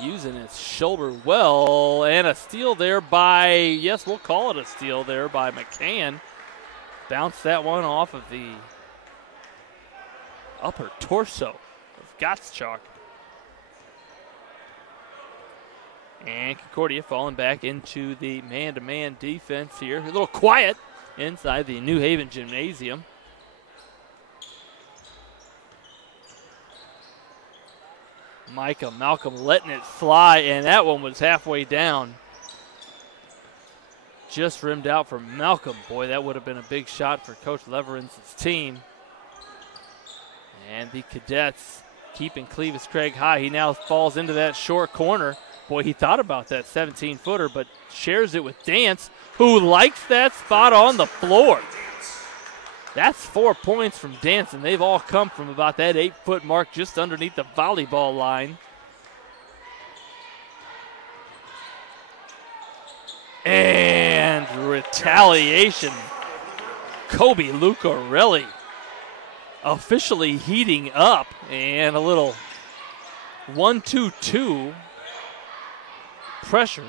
Using his shoulder well, and a steal there by, yes, we'll call it a steal there by McCann. Bounced that one off of the upper torso of Gottschalk. And Concordia falling back into the man-to-man defense here. A little quiet inside the New Haven Gymnasium. Micah Malcolm letting it fly, and that one was halfway down. Just rimmed out for Malcolm. Boy, that would have been a big shot for Coach Leverence's team. And the Cadets keeping Clevis Craig high. He now falls into that short corner. Boy, he thought about that 17-footer, but shares it with Dance, who likes that spot on the floor. That's 4 points from Dance, and they've all come from about that 8-foot mark just underneath the volleyball line. And retaliation. Kobe Lucarelli officially heating up, and a little 1-2-2 pressure.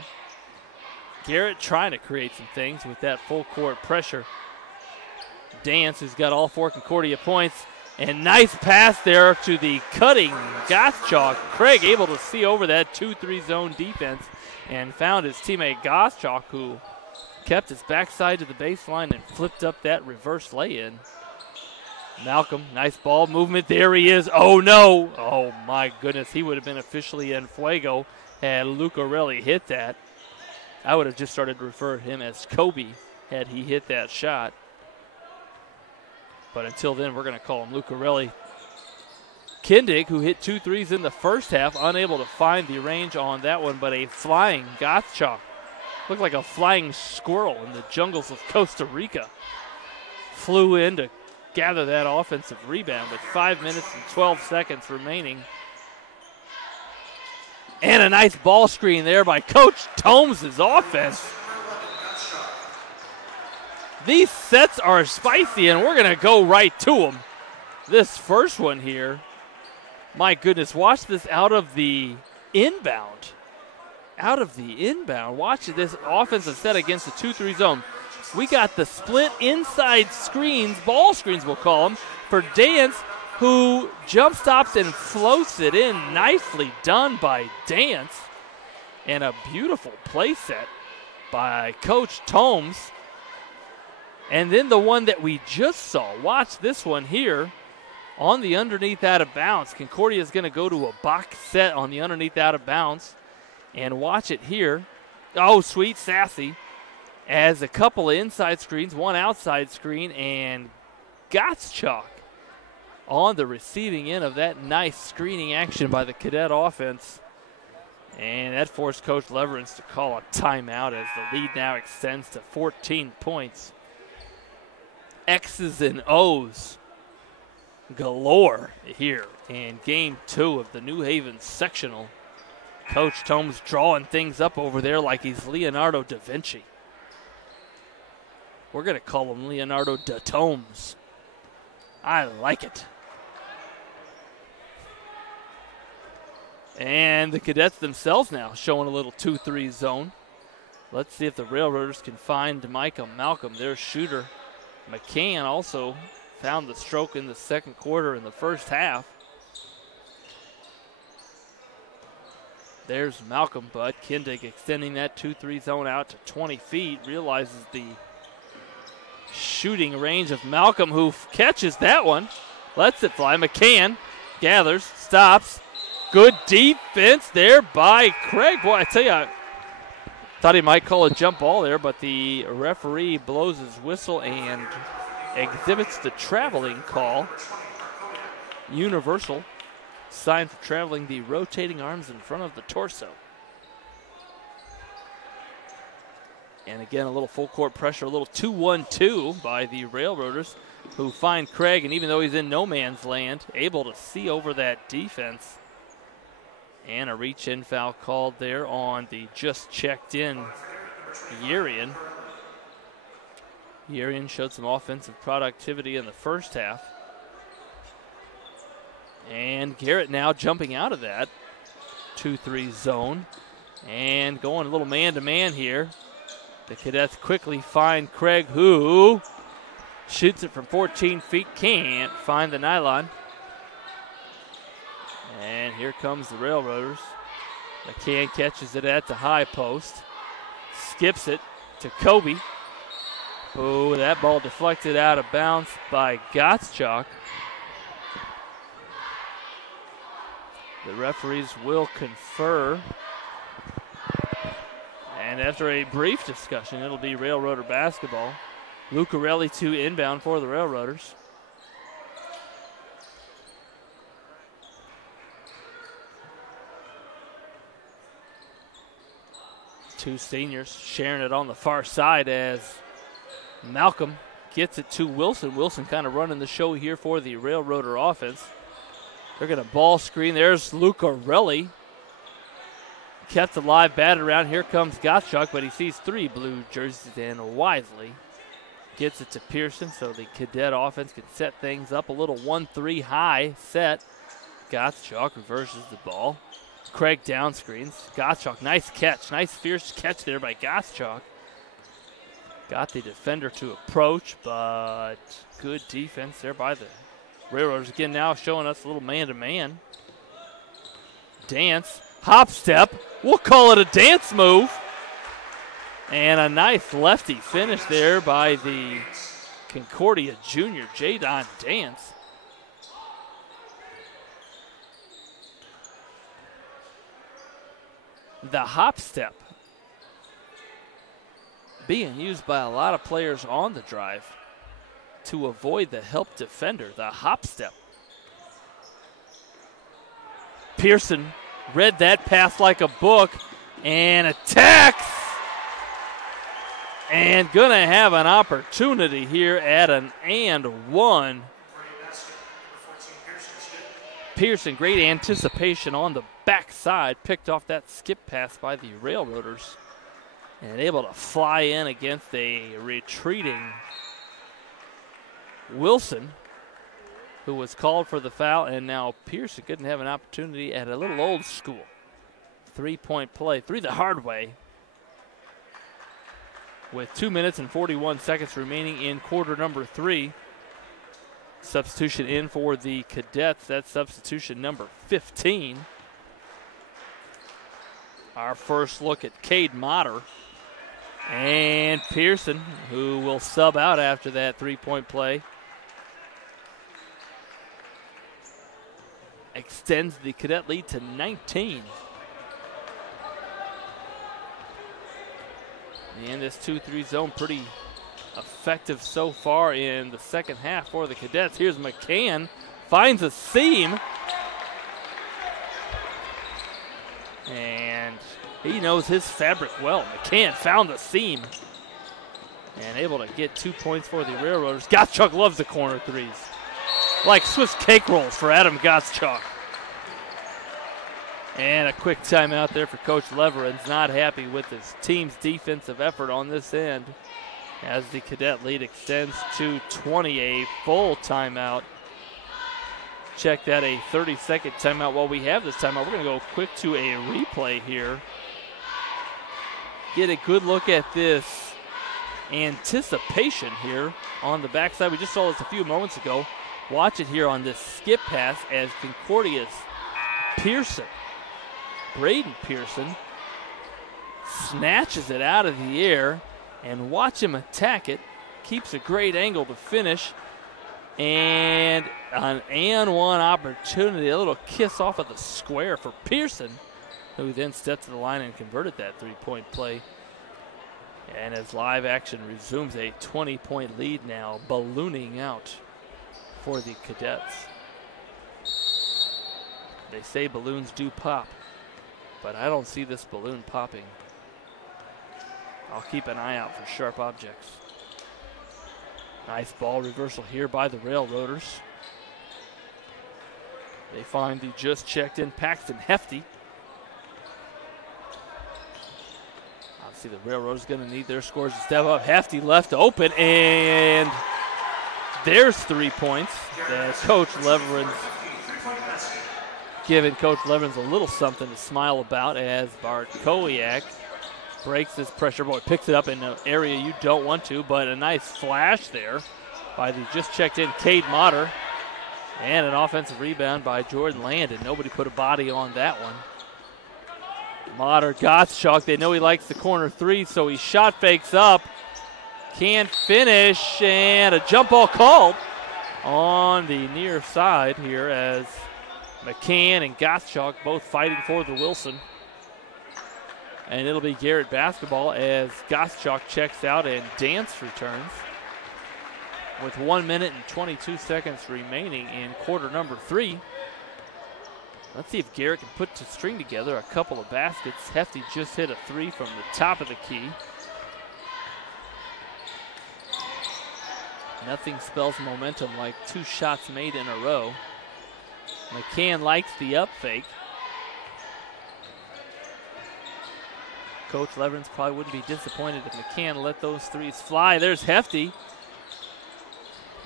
Garrett trying to create some things with that full court pressure. Dance, who's got all 4 Concordia points, and nice pass there to the cutting Gottschalk. Craig able to see over that 2-3 zone defense and found his teammate Gottschalk, who kept his backside to the baseline and flipped up that reverse lay-in. Malcolm, nice ball movement. There he is. Oh, no. Oh, my goodness. He would have been officially en fuego had Lucarelli hit that. I would have just started to refer to him as Kobe had he hit that shot. But until then, we're going to call him Lucarelli. Kindig, who hit 2 threes in the first half, unable to find the range on that one, but a flying Gottschalk. Looked like a flying squirrel in the jungles of Costa Rica. Flew in to gather that offensive rebound with 5 minutes and 12 seconds remaining. And a nice ball screen there by Coach Tomes' offense. These sets are spicy, and we're going to go right to them. This first one here, my goodness, watch this out of the inbound. Out of the inbound. Watch this offensive set against the 2-3 zone. We got the split inside screens, ball screens we'll call them, for Dance, who jump stops and floats it in. Nicely done by Dance. And a beautiful play set by Coach Tomes. And then the one that we just saw. Watch this one here on the underneath out of bounds. Concordia is going to go to a box set on the underneath out of bounds. And watch it here. Oh, sweet sassy. As a couple of inside screens, one outside screen, and Gottschalk on the receiving end of that nice screening action by the Cadet offense. And that forced Coach Leverance to call a timeout as the lead now extends to 14 points. X's and O's galore here in Game 2 of the New Haven Sectional. Coach Tomes drawing things up over there like he's Leonardo da Vinci. We're going to call him Leonardo da Tomes. I like it. And the Cadets themselves now showing a little 2-3 zone. Let's see if the Railroaders can find Micah Malcolm, their shooter. McCann also found the stroke in the second quarter in the first half. There's Malcolm, but Kindig extending that 2-3 zone out to 20 feet. Realizes the shooting range of Malcolm, who catches that one. Lets it fly. McCann gathers, stops. Good defense there by Craig. Boy, I tell you, I thought he might call a jump ball there, but the referee blows his whistle and exhibits the traveling call. Universal sign for traveling the rotating arms in front of the torso. And again, a little full court pressure, a little 2-1-2 by the Railroaders, who find Craig, and even though he's in no man's land, able to see over that defense. And a reach-in foul called there on the just checked in Yerian. Yerian showed some offensive productivity in the first half. And Garrett now jumping out of that 2-3 zone and going a little man-to-man here. The Cadets quickly find Craig, who shoots it from 14 feet, can't find the nylon. And here comes the Railroaders. McCann catches it at the high post. Skips it to Kobe. Oh, that ball deflected out of bounds by Gottschalk. The referees will confer. And after a brief discussion, it'll be Railroader basketball. Lucarelli to inbound for the Railroaders. Two seniors sharing it on the far side as Malcolm gets it to Wilson. Wilson kind of running the show here for the Railroader offense. They're going to ball screen. There's Lucarelli. Kept alive, batted around. Here comes Gottschalk, but he sees three blue jerseys and wisely gets it to Pearson so the Cadet offense can set things up. A little 1-3 high set. Gottschalk reverses the ball. Craig down screens. Gottschalk, nice catch. Nice fierce catch there by Gottschalk. Got the defender to approach, but good defense there by the Railroaders. Again, now showing us a little man-to-man. Dance. Hop step. We'll call it a dance move. And a nice lefty finish there by the Concordia junior, Jadon Dance. The hop step being used by a lot of players on the drive to avoid the help defender, the hop step. Pearson read that pass like a book and attacks. And going to have an opportunity here at an and one. Pearson, great anticipation on the backside, picked off that skip pass by the Railroaders and able to fly in against a retreating Wilson, who was called for the foul, and now Pearson couldn't have an opportunity at a little old school. 3-point play, three the hard way, with 2 minutes and 41 seconds remaining in quarter number 3. Substitution in for the Cadets. That's substitution number 15. Our first look at Cade Motter. And Pearson, who will sub out after that 3-point play, extends the Cadet lead to 19. And this 2-3 zone pretty effective so far in the second half for the Cadets. Here's McCann, finds a seam. And he knows his fabric well. McCann found the seam and able to get 2 points for the Railroaders. Gottschalk loves the corner threes. Like Swiss cake rolls for Adam Gottschalk. And a quick timeout there for Coach Leveren's. Not happy with his team's defensive effort on this end as the Cadet lead extends to 20. A full timeout. Check that, a 30-second timeout. While we have this timeout, we're going to go quick to a replay here. Get a good look at this anticipation here on the backside. We just saw this a few moments ago. Watch it here on this skip pass as Concordia's Pearson, Braden Pearson, snatches it out of the air, and watch him attack it. keeps a great angle to finish. And an and one opportunity, a little kiss off of the square for Pearson, who then stepped to the line and converted that three-point play. And as live action resumes, a 20-point lead now ballooning out for the Cadets. They say balloons do pop, but I don't see this balloon popping. I'll keep an eye out for sharp objects. Nice ball reversal here by the Railroaders. They find the just checked in Paxton Hefty. Obviously the Railroaders going to need their scores to step up. Hefty left open, and there's 3 points that Coach Leveren's giving Coach Leveren's a little something to smile about as Bart Koliak breaks this pressure. Boy, picks it up in an area you don't want to, but a nice flash there by the just checked in Cade Motter. And an offensive rebound by Jordan Landon. Nobody put a body on that one. Motter, Gottschalk, they know he likes the corner three, so he shot fakes up. Can't finish, and a jump ball called on the near side here as McCann and Gottschalk both fighting for the Wilson. And it'll be Garrett basketball as Gottschalk checks out and Dance returns. With 1 minute and 22 seconds remaining in quarter number 3. Let's see if Garrett can put the string together a couple of baskets. Hefty just hit a three from the top of the key. Nothing spells momentum like 2 shots made in a row. McCann likes the up fake. Coach Leveren's probably wouldn't be disappointed if McCann let those threes fly. There's Hefty.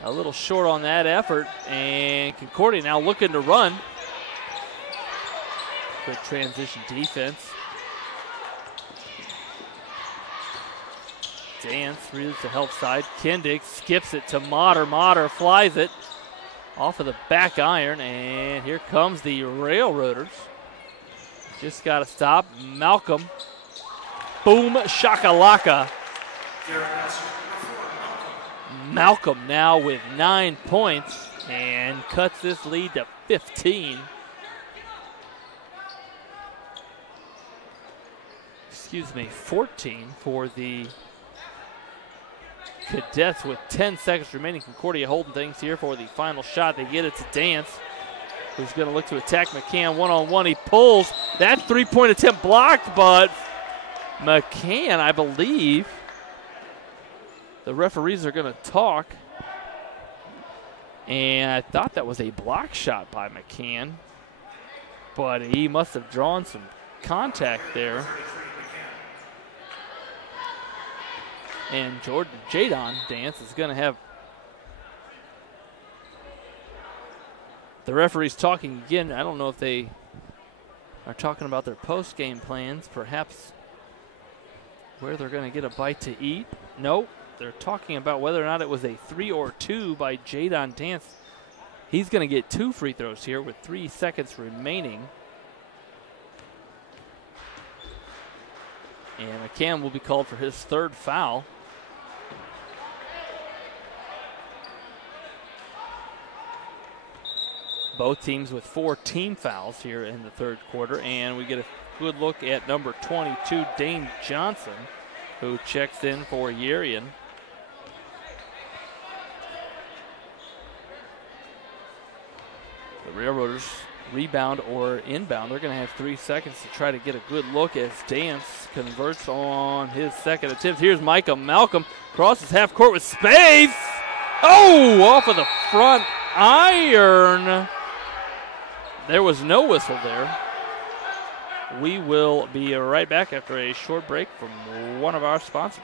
A little short on that effort, and Concordia now looking to run. Good transition defense. Dance reads the help side. Kindig skips it to Motter. Motter flies it off of the back iron, and here comes the Railroaders. Just got to stop. Malcolm. Boom shakalaka. Malcolm now with 9 points and cuts this lead to 15. Excuse me, 14 for the Cadets with 10 seconds remaining. Concordia holding things here for the final shot. They get it to Dance, who's going to look to attack McCann one-on-one. He pulls. That three-point attempt blocked, but McCann, I believe, the referees are going to talk. And I thought that was a block shot by McCann, but he must have drawn some contact there. And Jadon Dance is going to have the referees talking again. I don't know if they are talking about their post-game plans, perhaps where they're going to get a bite to eat. Nope, they're talking about whether or not it was a 3 or 2 by Jadon Dance. He's going to get 2 free throws here with 3 seconds remaining. And McCann will be called for his 3rd foul. Both teams with 4 team fouls here in the 3rd quarter. And we get a good look at number 22, Dane Johnson, who checks in for Yerian. The Railroaders rebound or inbound. They're going to have 3 seconds to try to get a good look as Dance converts on his 2nd attempt. Here's Micah Malcolm, crosses half court with space. Oh, off of the front iron. There was no whistle there. We will be right back after a short break from one of our sponsors.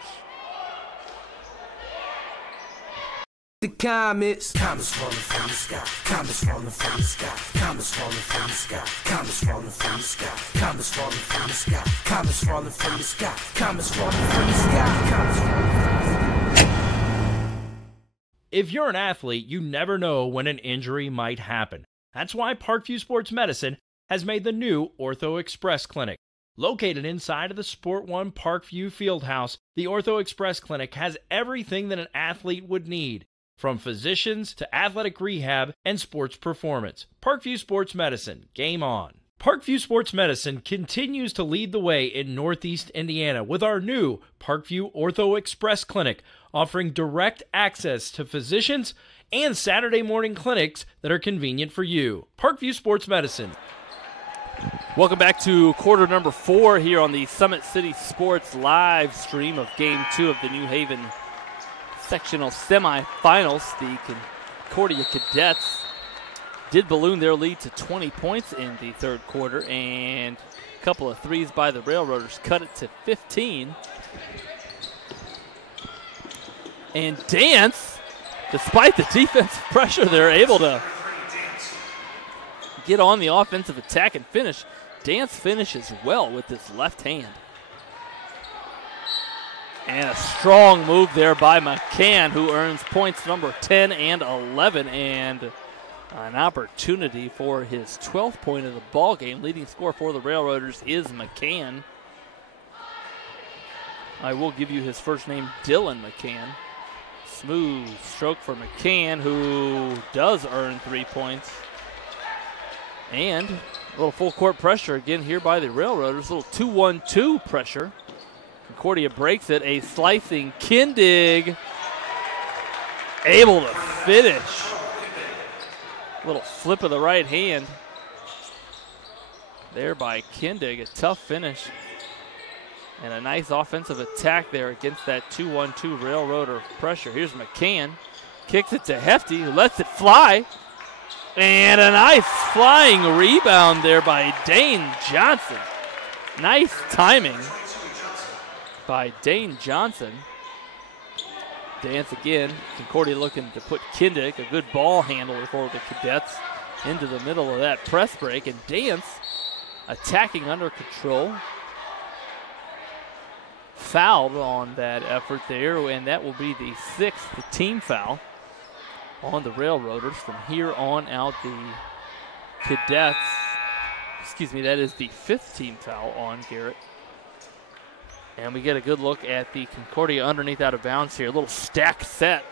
The comets falling from the sky, comets falling from the sky, comets falling from the sky, comets falling from the sky, comets falling from the sky, comets falling from the sky, comets falling from the sky, comets falling from the sky. If you're an athlete, you never know when an injury might happen. That's why Parkview Sports Medicine has made the new Ortho Express Clinic, Located inside of the Sport One Parkview Fieldhouse, the Ortho Express Clinic has everything that an athlete would need, from physicians to athletic rehab and sports performance. Parkview Sports Medicine, game on. Parkview Sports Medicine continues to lead the way in Northeast Indiana with our new Parkview Ortho Express Clinic, offering direct access to physicians and Saturday morning clinics that are convenient for you. Parkview Sports Medicine. Welcome back to quarter number 4 here on the Summit City Sports live stream of Game 2 of the New Haven sectional semifinals. The Concordia Cadets did balloon their lead to 20 points in the third quarter, and a couple of threes by the Railroaders cut it to 15. And Dance, despite the defensive pressure, they're able to get on the offensive attack and finish. Dance finishes well with his left hand. And a strong move there by McCann, who earns points number 10 and 11, and an opportunity for his 12th point of the ball game. Leading scorer for the Railroaders is McCann. I will give you his first name, Dylan McCann. Smooth stroke for McCann, who does earn 3 points. And a little full court pressure again here by the Railroaders. A little 2-1-2 pressure. Concordia breaks it. A slicing Kindig, able to finish. Little flip of the right hand there by Kindig. A tough finish. And a nice offensive attack there against that 2-1-2 Railroader pressure. Here's McCann. Kicks it to Hefty, who lets it fly. And a nice flying rebound there by Dane Johnson. Nice timing by Dane Johnson. Dance again. Concordia looking to put Kindig, a good ball handler for the Cadets, into the middle of that press break. And Dance attacking under control. Fouled on that effort there, and that will be the 6th team foul on the Railroaders. From here on out, the Cadets, that is the 5th team foul on Garrett. And we get a good look at the Concordia underneath out of bounds here. A little stack set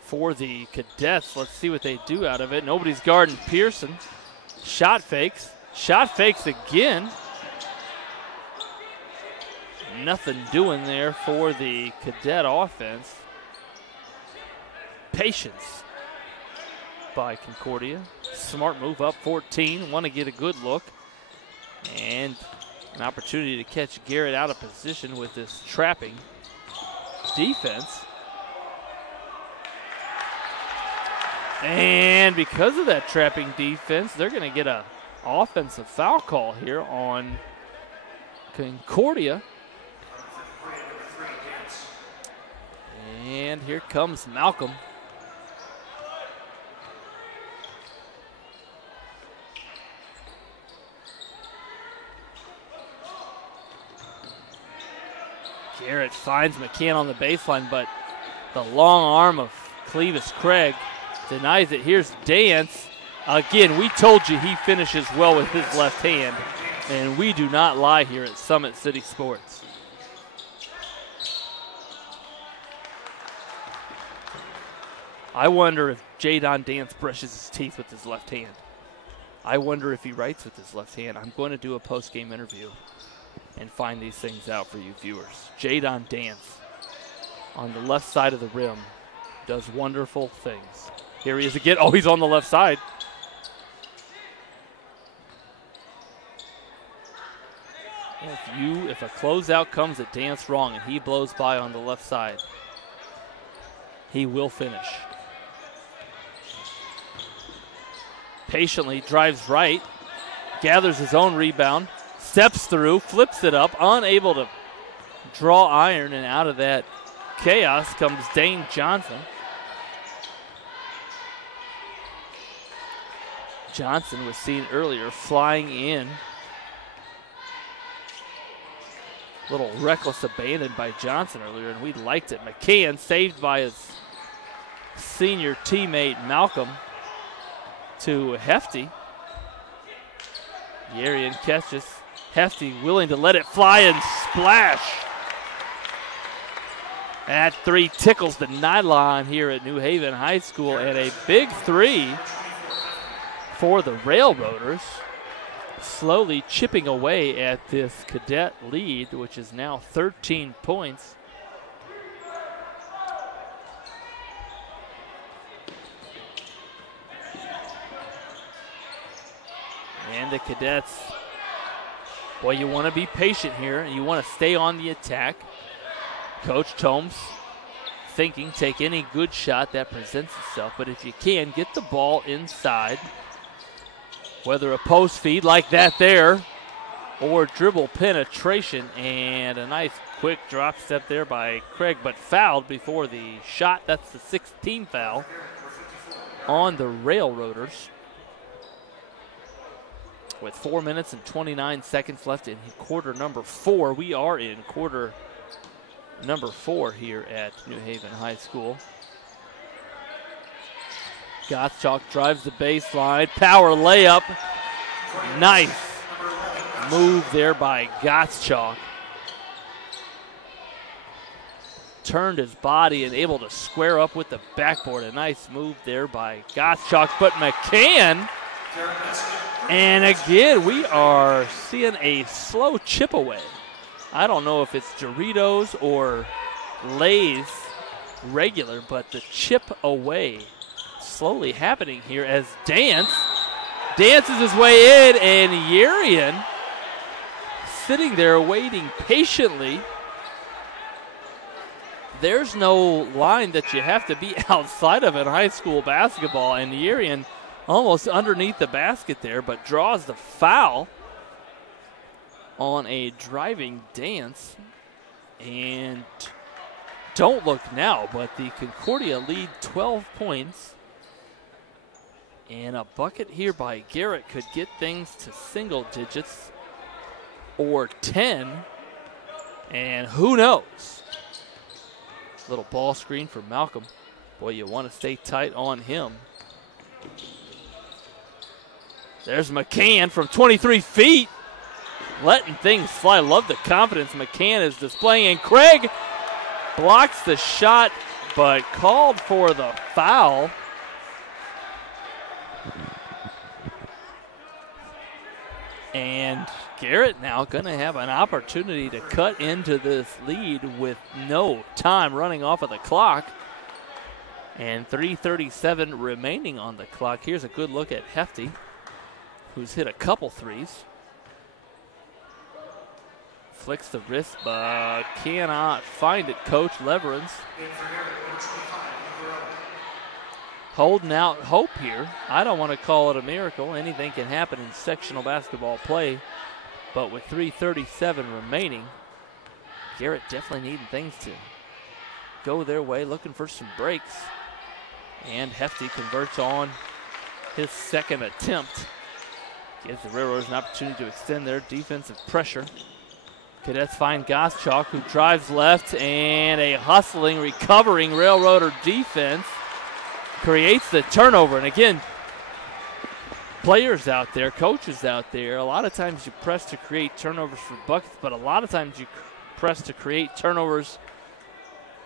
for the Cadets. Let's see what they do out of it. Nobody's guarding Pearson. Shot fakes. Shot fakes again. Nothing doing there for the Cadet offense. Patience by Concordia. Smart move up 14. Want to get a good look. And an opportunity to catch Garrett out of position with this trapping defense. And because of that trapping defense, they're going to get an offensive foul call here on Concordia. And here comes Malcolm. Garrett finds McCann on the baseline, but the long arm of Clevis Craig denies it. Here's Dance. Again, we told you he finishes well with his left hand, and we do not lie here at Summit City Sports. I wonder if Jadon Dance brushes his teeth with his left hand. I wonder if he writes with his left hand. I'm going to do a post-game interview and find these things out for you viewers. Jadon Dance on the left side of the rim does wonderful things. Here he is again. Oh, he's on the left side. If a closeout comes at Dance wrong and he blows by on the left side, he will finish. Patiently drives right, gathers his own rebound, steps through, flips it up, unable to draw iron, and out of that chaos comes Dane Johnson. Johnson was seen earlier flying in. Little reckless abandon by Johnson earlier, and we liked it. McCann saved by his senior teammate Malcolm to Hefty. Yarian catches, Hefty willing to let it fly and splash. That three tickles the nylon here at New Haven High School, and a big three for the Railroaders, slowly chipping away at this cadet lead, which is now 13 points. And the Cadets, boy, you want to be patient here, and you want to stay on the attack. Coach Tomes thinking, take any good shot that presents itself, but if you can, get the ball inside, whether a post feed like that there or dribble penetration, and a nice quick drop step there by Craig, but fouled before the shot. That's the 16th foul on the Railroaders. With 4 minutes and 29 seconds left in quarter number 4. We are in quarter number 4 here at New Haven High School. Gottschalk drives the baseline. Power layup. Nice move there by Gottschalk. Turned his body and able to square up with the backboard. A nice move there by Gottschalk, but McCann. And again, we are seeing a slow chip away. I don't know if it's Doritos or Lay's regular, but the chip away slowly happening here as Dance dances his way in, and Yerian sitting there waiting patiently. There's no line that you have to be outside of in high school basketball, and Yerian almost underneath the basket there, but draws the foul on a driving Dance. And don't look now, but the Concordia lead 12 points. And a bucket here by Garrett could get things to single digits or 10. And who knows? Little ball screen for Malcolm. Boy, you want to stay tight on him. There's McCann from 23 feet. Letting things fly. Love the confidence McCann is displaying. And Craig blocks the shot, but called for the foul. And Garrett now going to have an opportunity to cut into this lead with no time running off of the clock. And 3:37 remaining on the clock. Here's a good look at Hefty, who's hit a couple threes. Flicks the wrist, but cannot find it. Coach Leverins holding out hope here. I don't want to call it a miracle. Anything can happen in sectional basketball play. But with 3:37 remaining, Garrett definitely needing things to go their way, looking for some breaks. And Hefty converts on his second attempt. Gives the Railroaders an opportunity to extend their defensive pressure. Cadets find Gottschalk, who drives left, and a hustling, recovering Railroader defense creates the turnover. And again, players out there, coaches out there, a lot of times you press to create turnovers for buckets, but a lot of times you press to create turnovers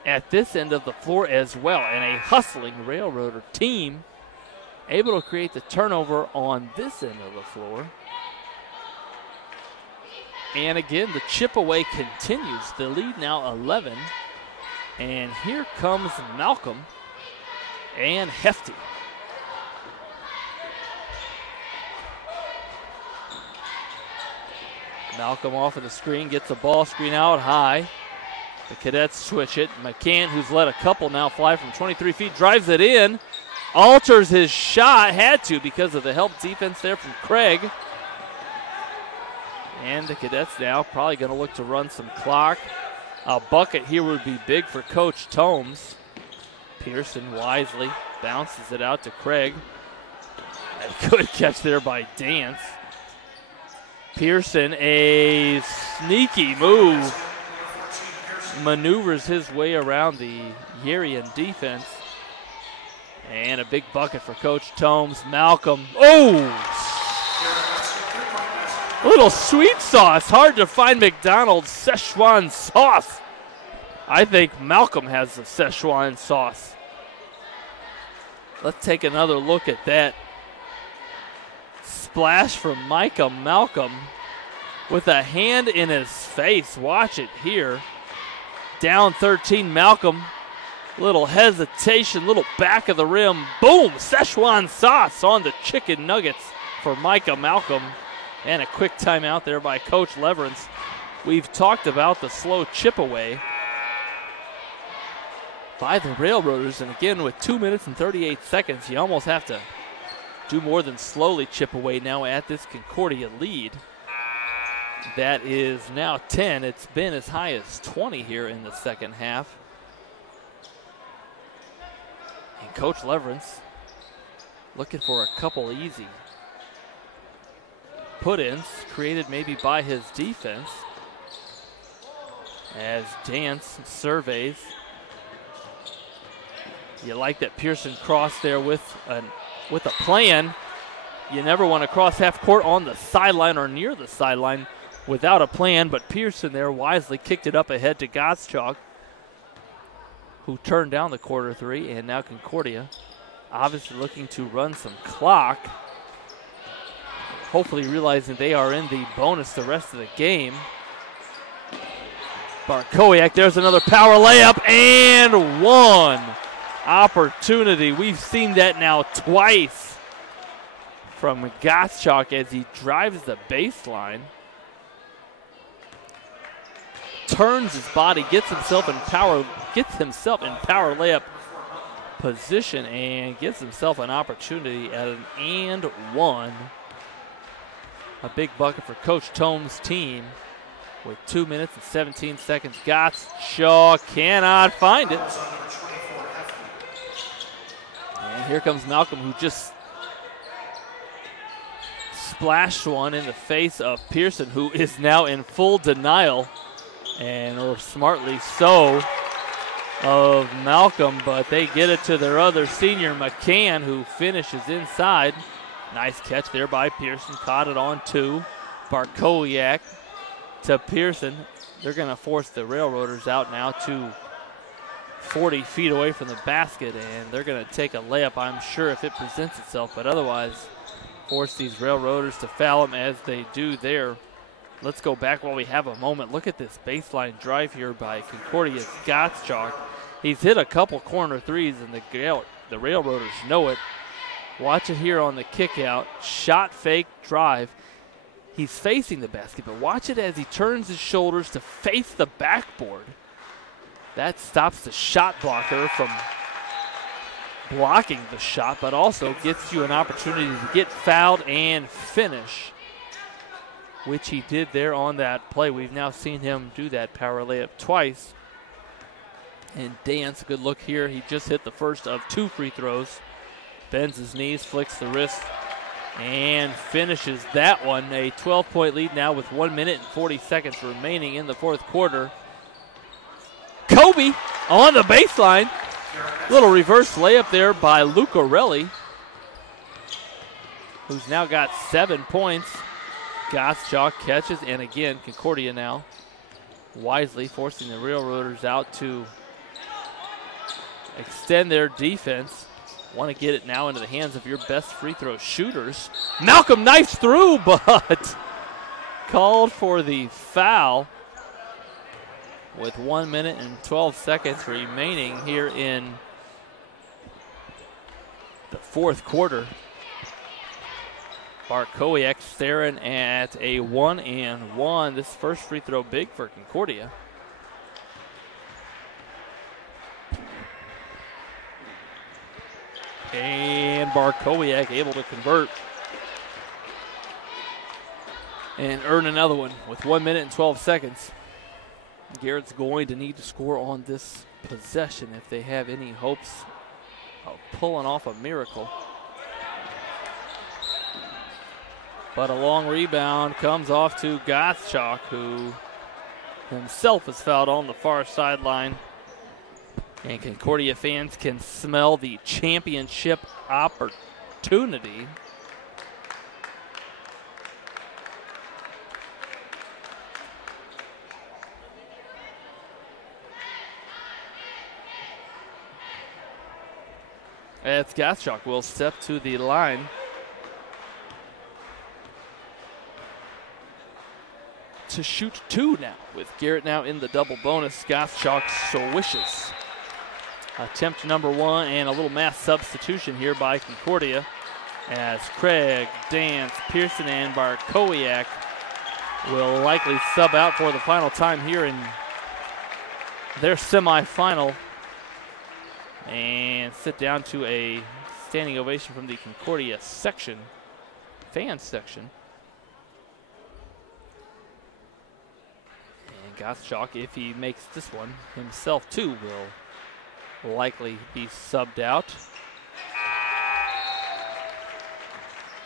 at this end of the floor as well. And a hustling Railroader team able to create the turnover on this end of the floor. And again, the chip away continues. The lead now 11. And here comes Malcolm and Hefty. Malcolm off of the screen, gets the ball screen out high. The Cadets switch it. McCann, who's let a couple now fly from 23 feet, drives it in. Alters his shot, had to because of the help defense there from Craig. And the Cadets now probably going to look to run some clock. A bucket here would be big for Coach Tomes. Pearson wisely bounces it out to Craig. A good catch there by Dance. Pearson, a sneaky move. Maneuvers his way around the Yerian defense. And a big bucket for Coach Tomes. Malcolm, oh! A little sweet sauce. Hard to find McDonald's Szechuan sauce. I think Malcolm has the Szechuan sauce. Let's take another look at that splash from Micah Malcolm with a hand in his face. Watch it here. Down 13, Malcolm. Little hesitation, little back of the rim. Boom! Szechuan sauce on the chicken nuggets for Micah Malcolm. And a quick timeout there by Coach Leverance. We've talked about the slow chip away by the Railroaders. And again, with 2 minutes and 38 seconds, you almost have to do more than slowly chip away now at this Concordia lead. That is now 10. It's been as high as 20 here in the second half. And Coach Leverance looking for a couple easy put-ins created maybe by his defense as Dance surveys. You like that Pearson crossed there with a plan. You never want to cross half court on the sideline or near the sideline without a plan, but Pearson there wisely kicked it up ahead to Gottschalk, who turned down the quarter three, and now Concordia obviously looking to run some clock, hopefully realizing they are in the bonus the rest of the game. Barkowiak, there's another power layup, and one opportunity. We've seen that now twice from Gottschalk as he drives the baseline, turns his body, gets himself in power layup position, and gives himself an opportunity at an and one. A big bucket for Coach Tome's team with 2 minutes and 17 seconds. Gottschalk cannot find it. And here comes Malcolm, who just splashed one in the face of Pearson, who is now in full denial, and smartly so, of Malcolm, but they get it to their other senior, McCann, who finishes inside. Nice catch there by Pearson. Caught it on two. Barkowiak to Pearson. They're going to force the Railroaders out now to 40 feet away from the basket, and they're going to take a layup, I'm sure, if it presents itself, but otherwise force these Railroaders to foul them as they do there. Let's go back while we have a moment. Look at this baseline drive here by Concordia's Gottschalk. He's hit a couple corner threes, and the Railroaders know it. Watch it here on the kick out. Shot fake drive. He's facing the basket, but watch it as he turns his shoulders to face the backboard. That stops the shot blocker from blocking the shot, but also gets you an opportunity to get fouled and finish, which he did there on that play. We've now seen him do that power layup twice. And Dance, good look here. He just hit the first of two free throws. Bends his knees, flicks the wrist, and finishes that one. A 12-point lead now with 1 minute and 40 seconds remaining in the fourth quarter. Kobe on the baseline. Little reverse layup there by Lucarelli, who's now got 7 points. Gottschalk catches, and again, Concordia now wisely forcing the Railroaders out to extend their defense. Want to get it now into the hands of your best free throw shooters. Malcolm knifes through, but called for the foul with 1 minute and 12 seconds remaining here in the fourth quarter. Barkowiak staring at a 1-and-1. This first free throw big for Concordia. And Barkowiak able to convert and earn another one with 1 minute and 12 seconds. Garrett's going to need to score on this possession if they have any hopes of pulling off a miracle. But a long rebound comes off to Gottschalk, who himself is fouled on the far sideline. And Concordia fans can smell the championship opportunity. As Gottschalk will step to the line to shoot 2 now, with Garrett now in the double bonus. Gottschalk swishes. Attempt number 1, and a little mass substitution here by Concordia as Craig, Dance, Pearson, and Barkowiak will likely sub out for the final time here in their semifinal and sit down to a standing ovation from the Concordia section, fan section. And Gottschalk, if he makes this one himself too, will likely be subbed out.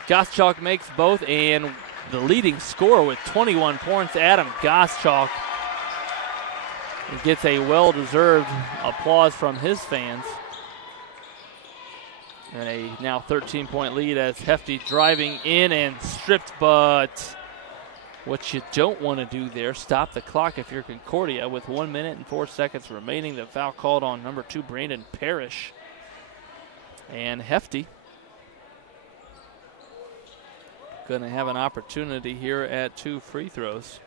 Gottschalk makes both, and the leading scorer with 21 points, Adam Gottschalk, gets a well-deserved applause from his fans. And a now 13-point lead as Hefty driving in and stripped, but what you don't want to do there, stop the clock if you're Concordia with 1 minute and 4 seconds remaining. The foul called on number 2, Brandon Parrish. And Hefty going to have an opportunity here at 2 free throws.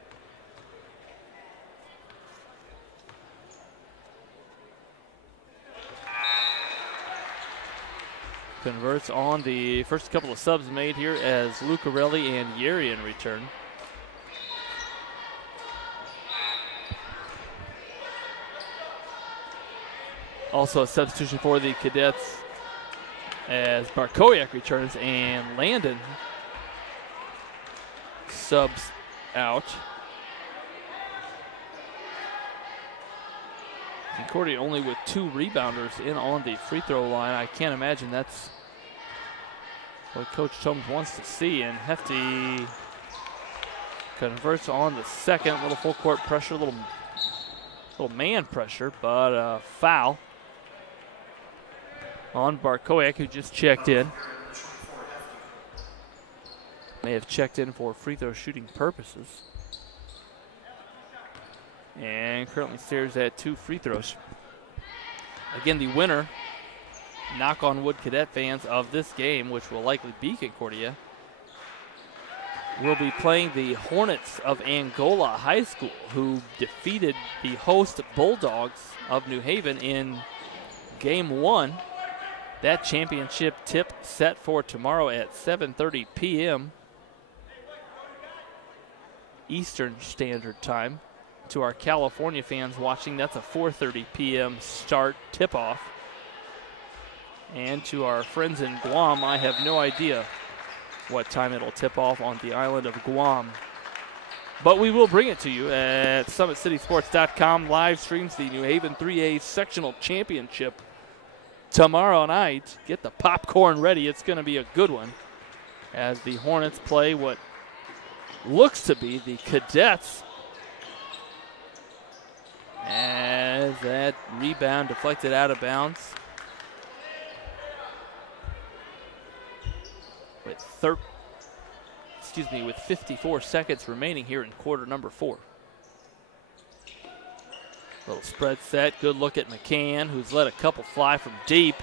Converts on the first couple of subs made here as Lucarelli and Yerian return. Also a substitution for the Cadets as Barkowiak returns and Landon subs out. Concordia only with 2 rebounders in on the free throw line. I can't imagine that's what Coach Thomas wants to see. And Hefty converts on the second. Little full court pressure, little man pressure, but foul on Barkowiak, who just checked in. May have checked in for free throw shooting purposes. And currently stares at 2 free throws. Again, the winner, knock on wood Cadet fans, of this game, which will likely be Concordia, will be playing the Hornets of Angola High School, who defeated the host Bulldogs of New Haven in Game 1. That championship tip set for tomorrow at 7:30 p.m. Eastern Standard Time. To our California fans watching, that's a 4:30 p.m. start tip-off. And to our friends in Guam, I have no idea what time it'll tip off on the island of Guam. But we will bring it to you at SummitCitySports.com. Live streams the New Haven 3A Sectional Championship tomorrow night. Get the popcorn ready. It's going to be a good one as the Hornets play what looks to be the Cadets. As that rebound deflected out of bounds. With 54 seconds remaining here in quarter number 4. Little spread set. Good look at McCann, who's let a couple fly from deep.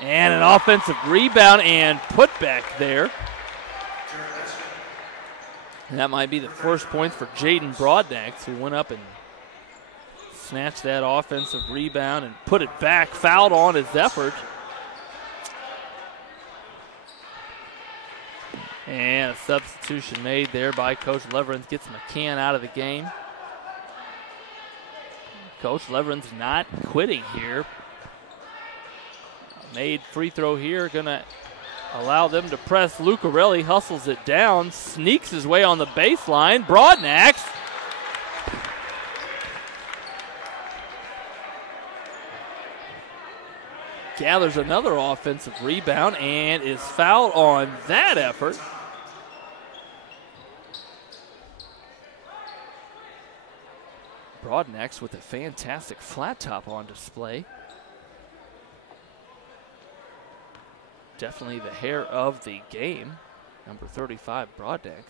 And an offensive rebound and putback there. And that might be the first point for Jaden Broadnax, who went up and snatched that offensive rebound and put it back. Fouled on his effort. And a substitution made there by Coach Leverins. Gets McCann out of the game. Coach Leverins not quitting here. Made free throw here. Going to allow them to press. Lucarelli hustles it down. Sneaks his way on the baseline. Broadnax. Gathers another offensive rebound and is fouled on that effort. Broadnax with a fantastic flat top on display. Definitely the hair of the game. Number 35, Broadnax.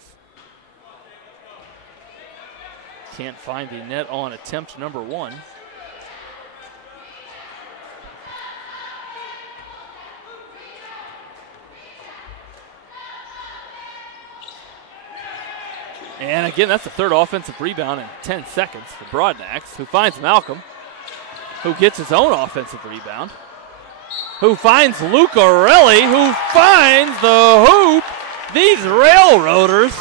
Can't find the net on attempt number 1. And again, that's the third offensive rebound in 10 seconds for Broadnax, who finds Malcolm, who gets his own offensive rebound, who finds Lucarelli, who finds the hoop. These Railroaders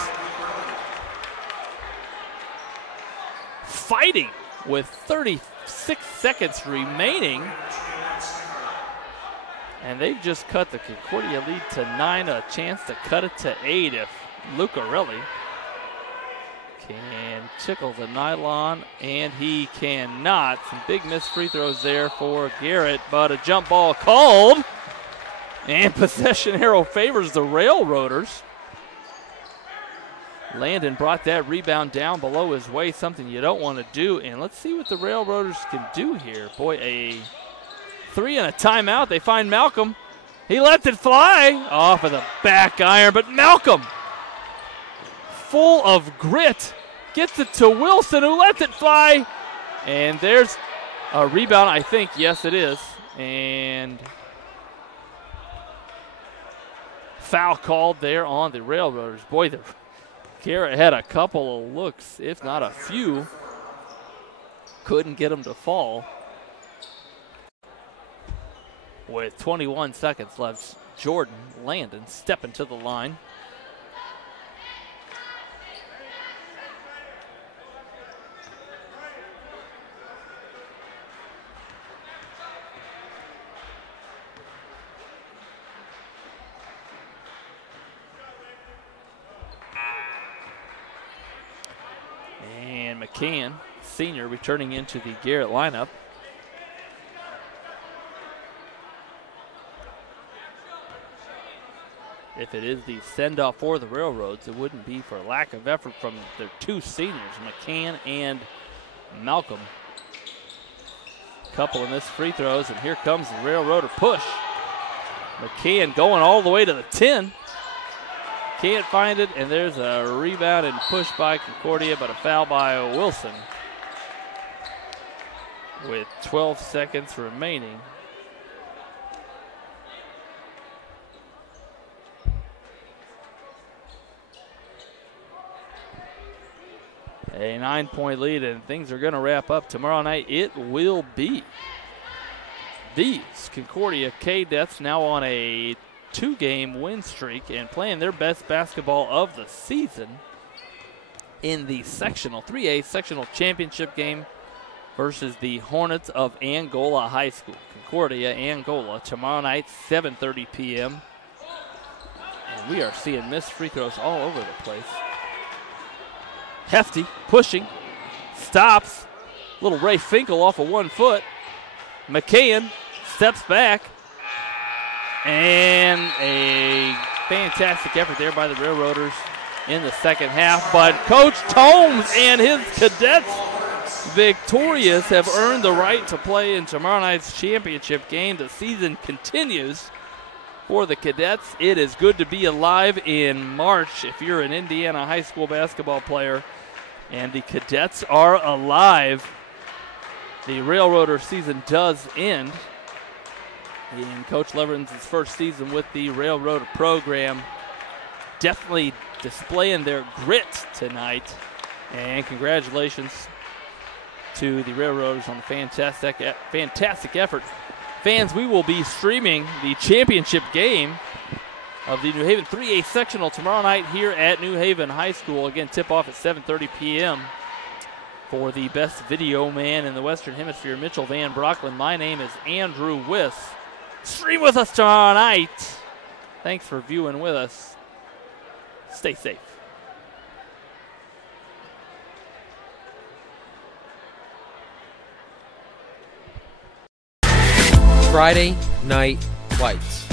fighting with 36 seconds remaining. And they've just cut the Concordia lead to 9, a chance to cut it to 8 if Lucarelli can tickle the nylon, and he cannot. Some big missed free throws there for Garrett, but a jump ball called, and possession arrow favors the Railroaders. Landon brought that rebound down below his waist, something you don't want to do, and let's see what the Railroaders can do here. Boy, a 3 and a timeout. They find Malcolm. He lets it fly off of the back iron, but Malcolm, full of grit, gets it to Wilson, who lets it fly. And there's a rebound, I think. Yes, it is. And foul called there on the Railroaders. Boy, Garrett had a couple of looks, if not a few. Couldn't get him to fall. With 21 seconds left, Jordan Landon stepping to the line. And McCann, senior, returning into the Garrett lineup. If it is the send-off for the Railroads, it wouldn't be for lack of effort from their two seniors, McCann and Malcolm. Couple of missed free throws, and here comes the Railroader push. McCann going all the way to the 10. Can't find it, and there's a rebound and push by Concordia, but a foul by Wilson. With 12 seconds remaining. A 9-point lead, and things are going to wrap up tomorrow night. It will be these Concordia Cadets now on a 2-game win streak and playing their best basketball of the season in the sectional 3A sectional championship game versus the Hornets of Angola High School. Concordia, Angola, tomorrow night, 7:30 p.m. And we are seeing missed free throws all over the place. Hefty, pushing, stops. Little Ray Finkel off of 1 foot. McCann steps back. And a fantastic effort there by the Railroaders in the second half. But Coach Tomes and his cadets, victorious, have earned the right to play in tomorrow night's championship game. The season continues for the cadets. It is good to be alive in March if you're an Indiana high school basketball player. And the cadets are alive. The Railroader season does end in Coach Leveren's first season with the Railroader program. Definitely displaying their grit tonight. And congratulations to the Railroaders on the fantastic effort. Fans, we will be streaming the championship game of the New Haven 3A sectional tomorrow night here at New Haven High School. Again, tip-off at 7:30 p.m. For the best video man in the Western Hemisphere, Mitchell Van Brocklin. My name is Andrew Wiss. Stream with us tomorrow night. Thanks for viewing with us. Stay safe. Friday Night Lights.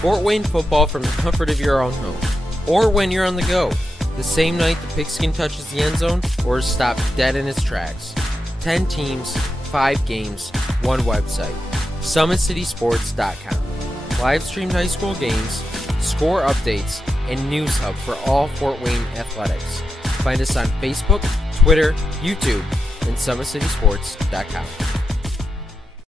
Fort Wayne football from the comfort of your own home, or when you're on the go, the same night the pigskin touches the end zone or is stopped dead in its tracks. 10 teams, 5 games, 1 website. SummitCitySports.com. Live streamed high school games, score updates, and news hub for all Fort Wayne athletics. Find us on Facebook, Twitter, YouTube, and SummitCitySports.com.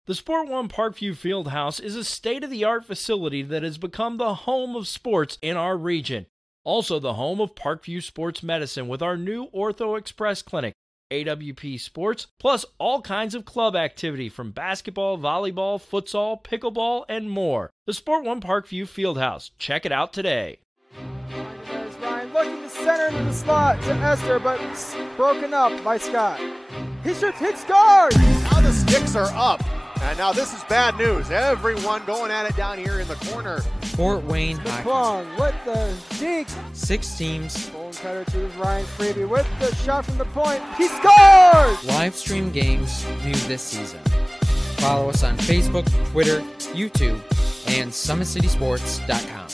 The Sport One Parkview Fieldhouse is a state-of-the-art facility that has become the home of sports in our region. Also the home of Parkview Sports Medicine with our new Ortho Express Clinic, AWP Sports, plus all kinds of club activity from basketball, volleyball, futsal, pickleball, and more. The Sport One Parkview Fieldhouse. Check it out today. There's Ryan looking to center into the slot to Esther, but broken up by Scott. His shot hits guard! Now the sticks are up. And now this is bad news. Everyone going at it down here in the corner. Fort Wayne McClung with the deke. 6 teams. Bone cutter to Ryan Freeby with the shot from the point. He scored! Live stream games new this season. Follow us on Facebook, Twitter, YouTube, and SummitCitySports.com.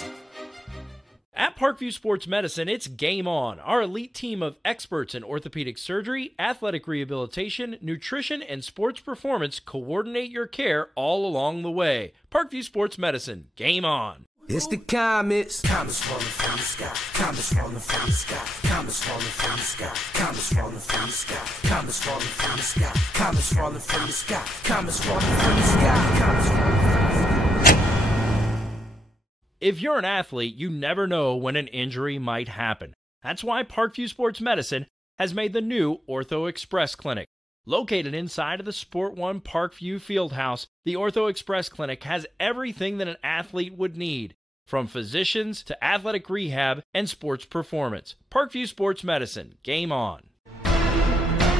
At Parkview Sports Medicine, it's game on. Our elite team of experts in orthopedic surgery, athletic rehabilitation, nutrition, and sports performance coordinate your care all along the way. Parkview Sports Medicine, game on. It's the comets. Comets falling from the sky. Comets falling from the sky. Comets falling from the sky. Comets falling from the sky. Comets falling from the sky. Comets falling from the sky. Comets falling from the sky. Comets falling from the sky. If you're an athlete, you never know when an injury might happen. That's why Parkview Sports Medicine has made the new Ortho Express Clinic. Located inside of the Sport One Parkview Fieldhouse, the Ortho Express Clinic has everything that an athlete would need, from physicians to athletic rehab and sports performance. Parkview Sports Medicine, game on.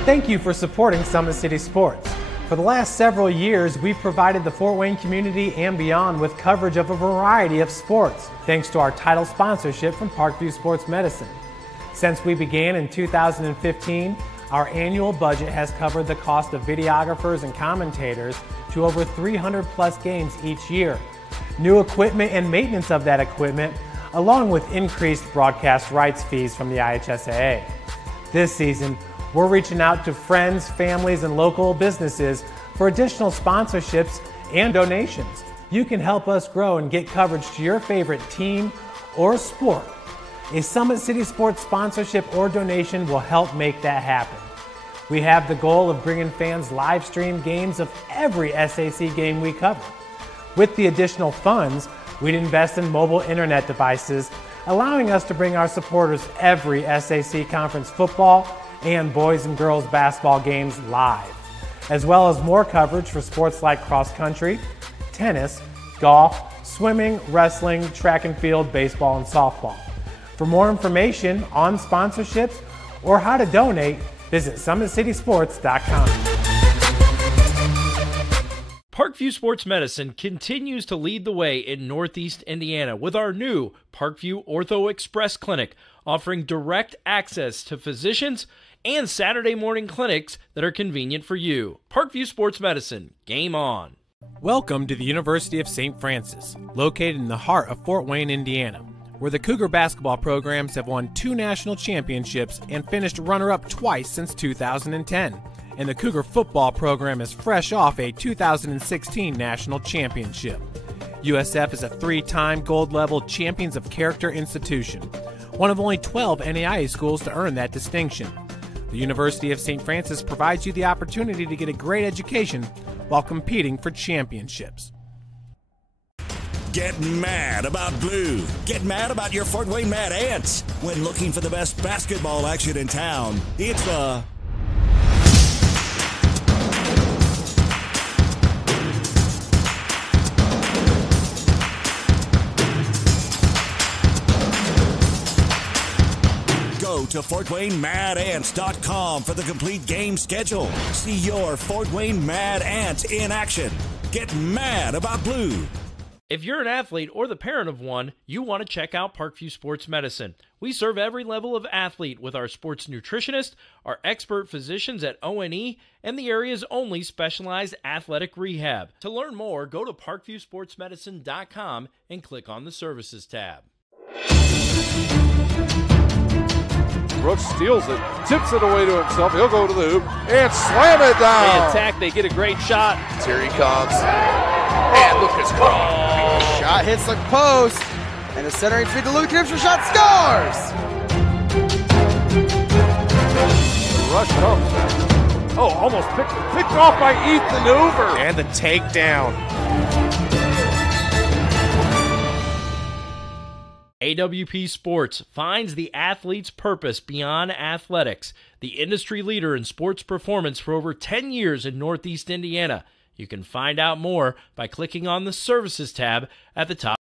Thank you for supporting Summit City Sports. For the last several years, we've provided the Fort Wayne community and beyond with coverage of a variety of sports, thanks to our title sponsorship from Parkview Sports Medicine. Since we began in 2015, our annual budget has covered the cost of videographers and commentators to over 300 plus games each year. New equipment and maintenance of that equipment, along with increased broadcast rights fees from the IHSAA. This season, we're reaching out to friends, families, and local businesses for additional sponsorships and donations. You can help us grow and get coverage to your favorite team or sport. A Summit City Sports sponsorship or donation will help make that happen. We have the goal of bringing fans live stream games of every SAC game we cover. With the additional funds, we'd invest in mobile internet devices, allowing us to bring our supporters every SAC conference football and boys and girls basketball games live, as well as more coverage for sports like cross country, tennis, golf, swimming, wrestling, track and field, baseball, and softball. For more information on sponsorships or how to donate, visit SummitCitySports.com. Parkview Sports Medicine continues to lead the way in Northeast Indiana with our new Parkview Ortho Express Clinic, offering direct access to physicians and Saturday morning clinics that are convenient for you. Parkview Sports Medicine, game on. Welcome to the University of St. Francis, located in the heart of Fort Wayne, Indiana, where the Cougar basketball programs have won 2 national championships and finished runner-up twice since 2010. And the Cougar football program is fresh off a 2016 national championship. USF is a 3-time gold-level Champions of Character institution, one of only 12 NAIA schools to earn that distinction. The University of St. Francis provides you the opportunity to get a great education while competing for championships. Get mad about blue. Get mad about your Fort Wayne Mad Ants. When looking for the best basketball action in town, it's the Go to FortWayneMadAnts.com for the complete game schedule. See your Fort Wayne Mad Ants in action. Get mad about blue. If you're an athlete or the parent of one, you want to check out Parkview Sports Medicine. We serve every level of athlete with our sports nutritionist, our expert physicians at O&E, and the area's only specialized athletic rehab. To learn more, go to ParkviewSportsMedicine.com and click on the Services tab. Brooks steals it, tips it away to himself. He'll go to the hoop and slam it down. They attack, they get a great shot. Here he comes. And Lucas Crawl. Shot hits the post, and the centering feed to Luke Knipster, shot scores! The rush comes. Oh, almost picked off by Ethan Hoover. And the takedown. AWP Sports finds the athlete's purpose beyond athletics, the industry leader in sports performance for over 10 years in Northeast Indiana. You can find out more by clicking on the Services tab at the top.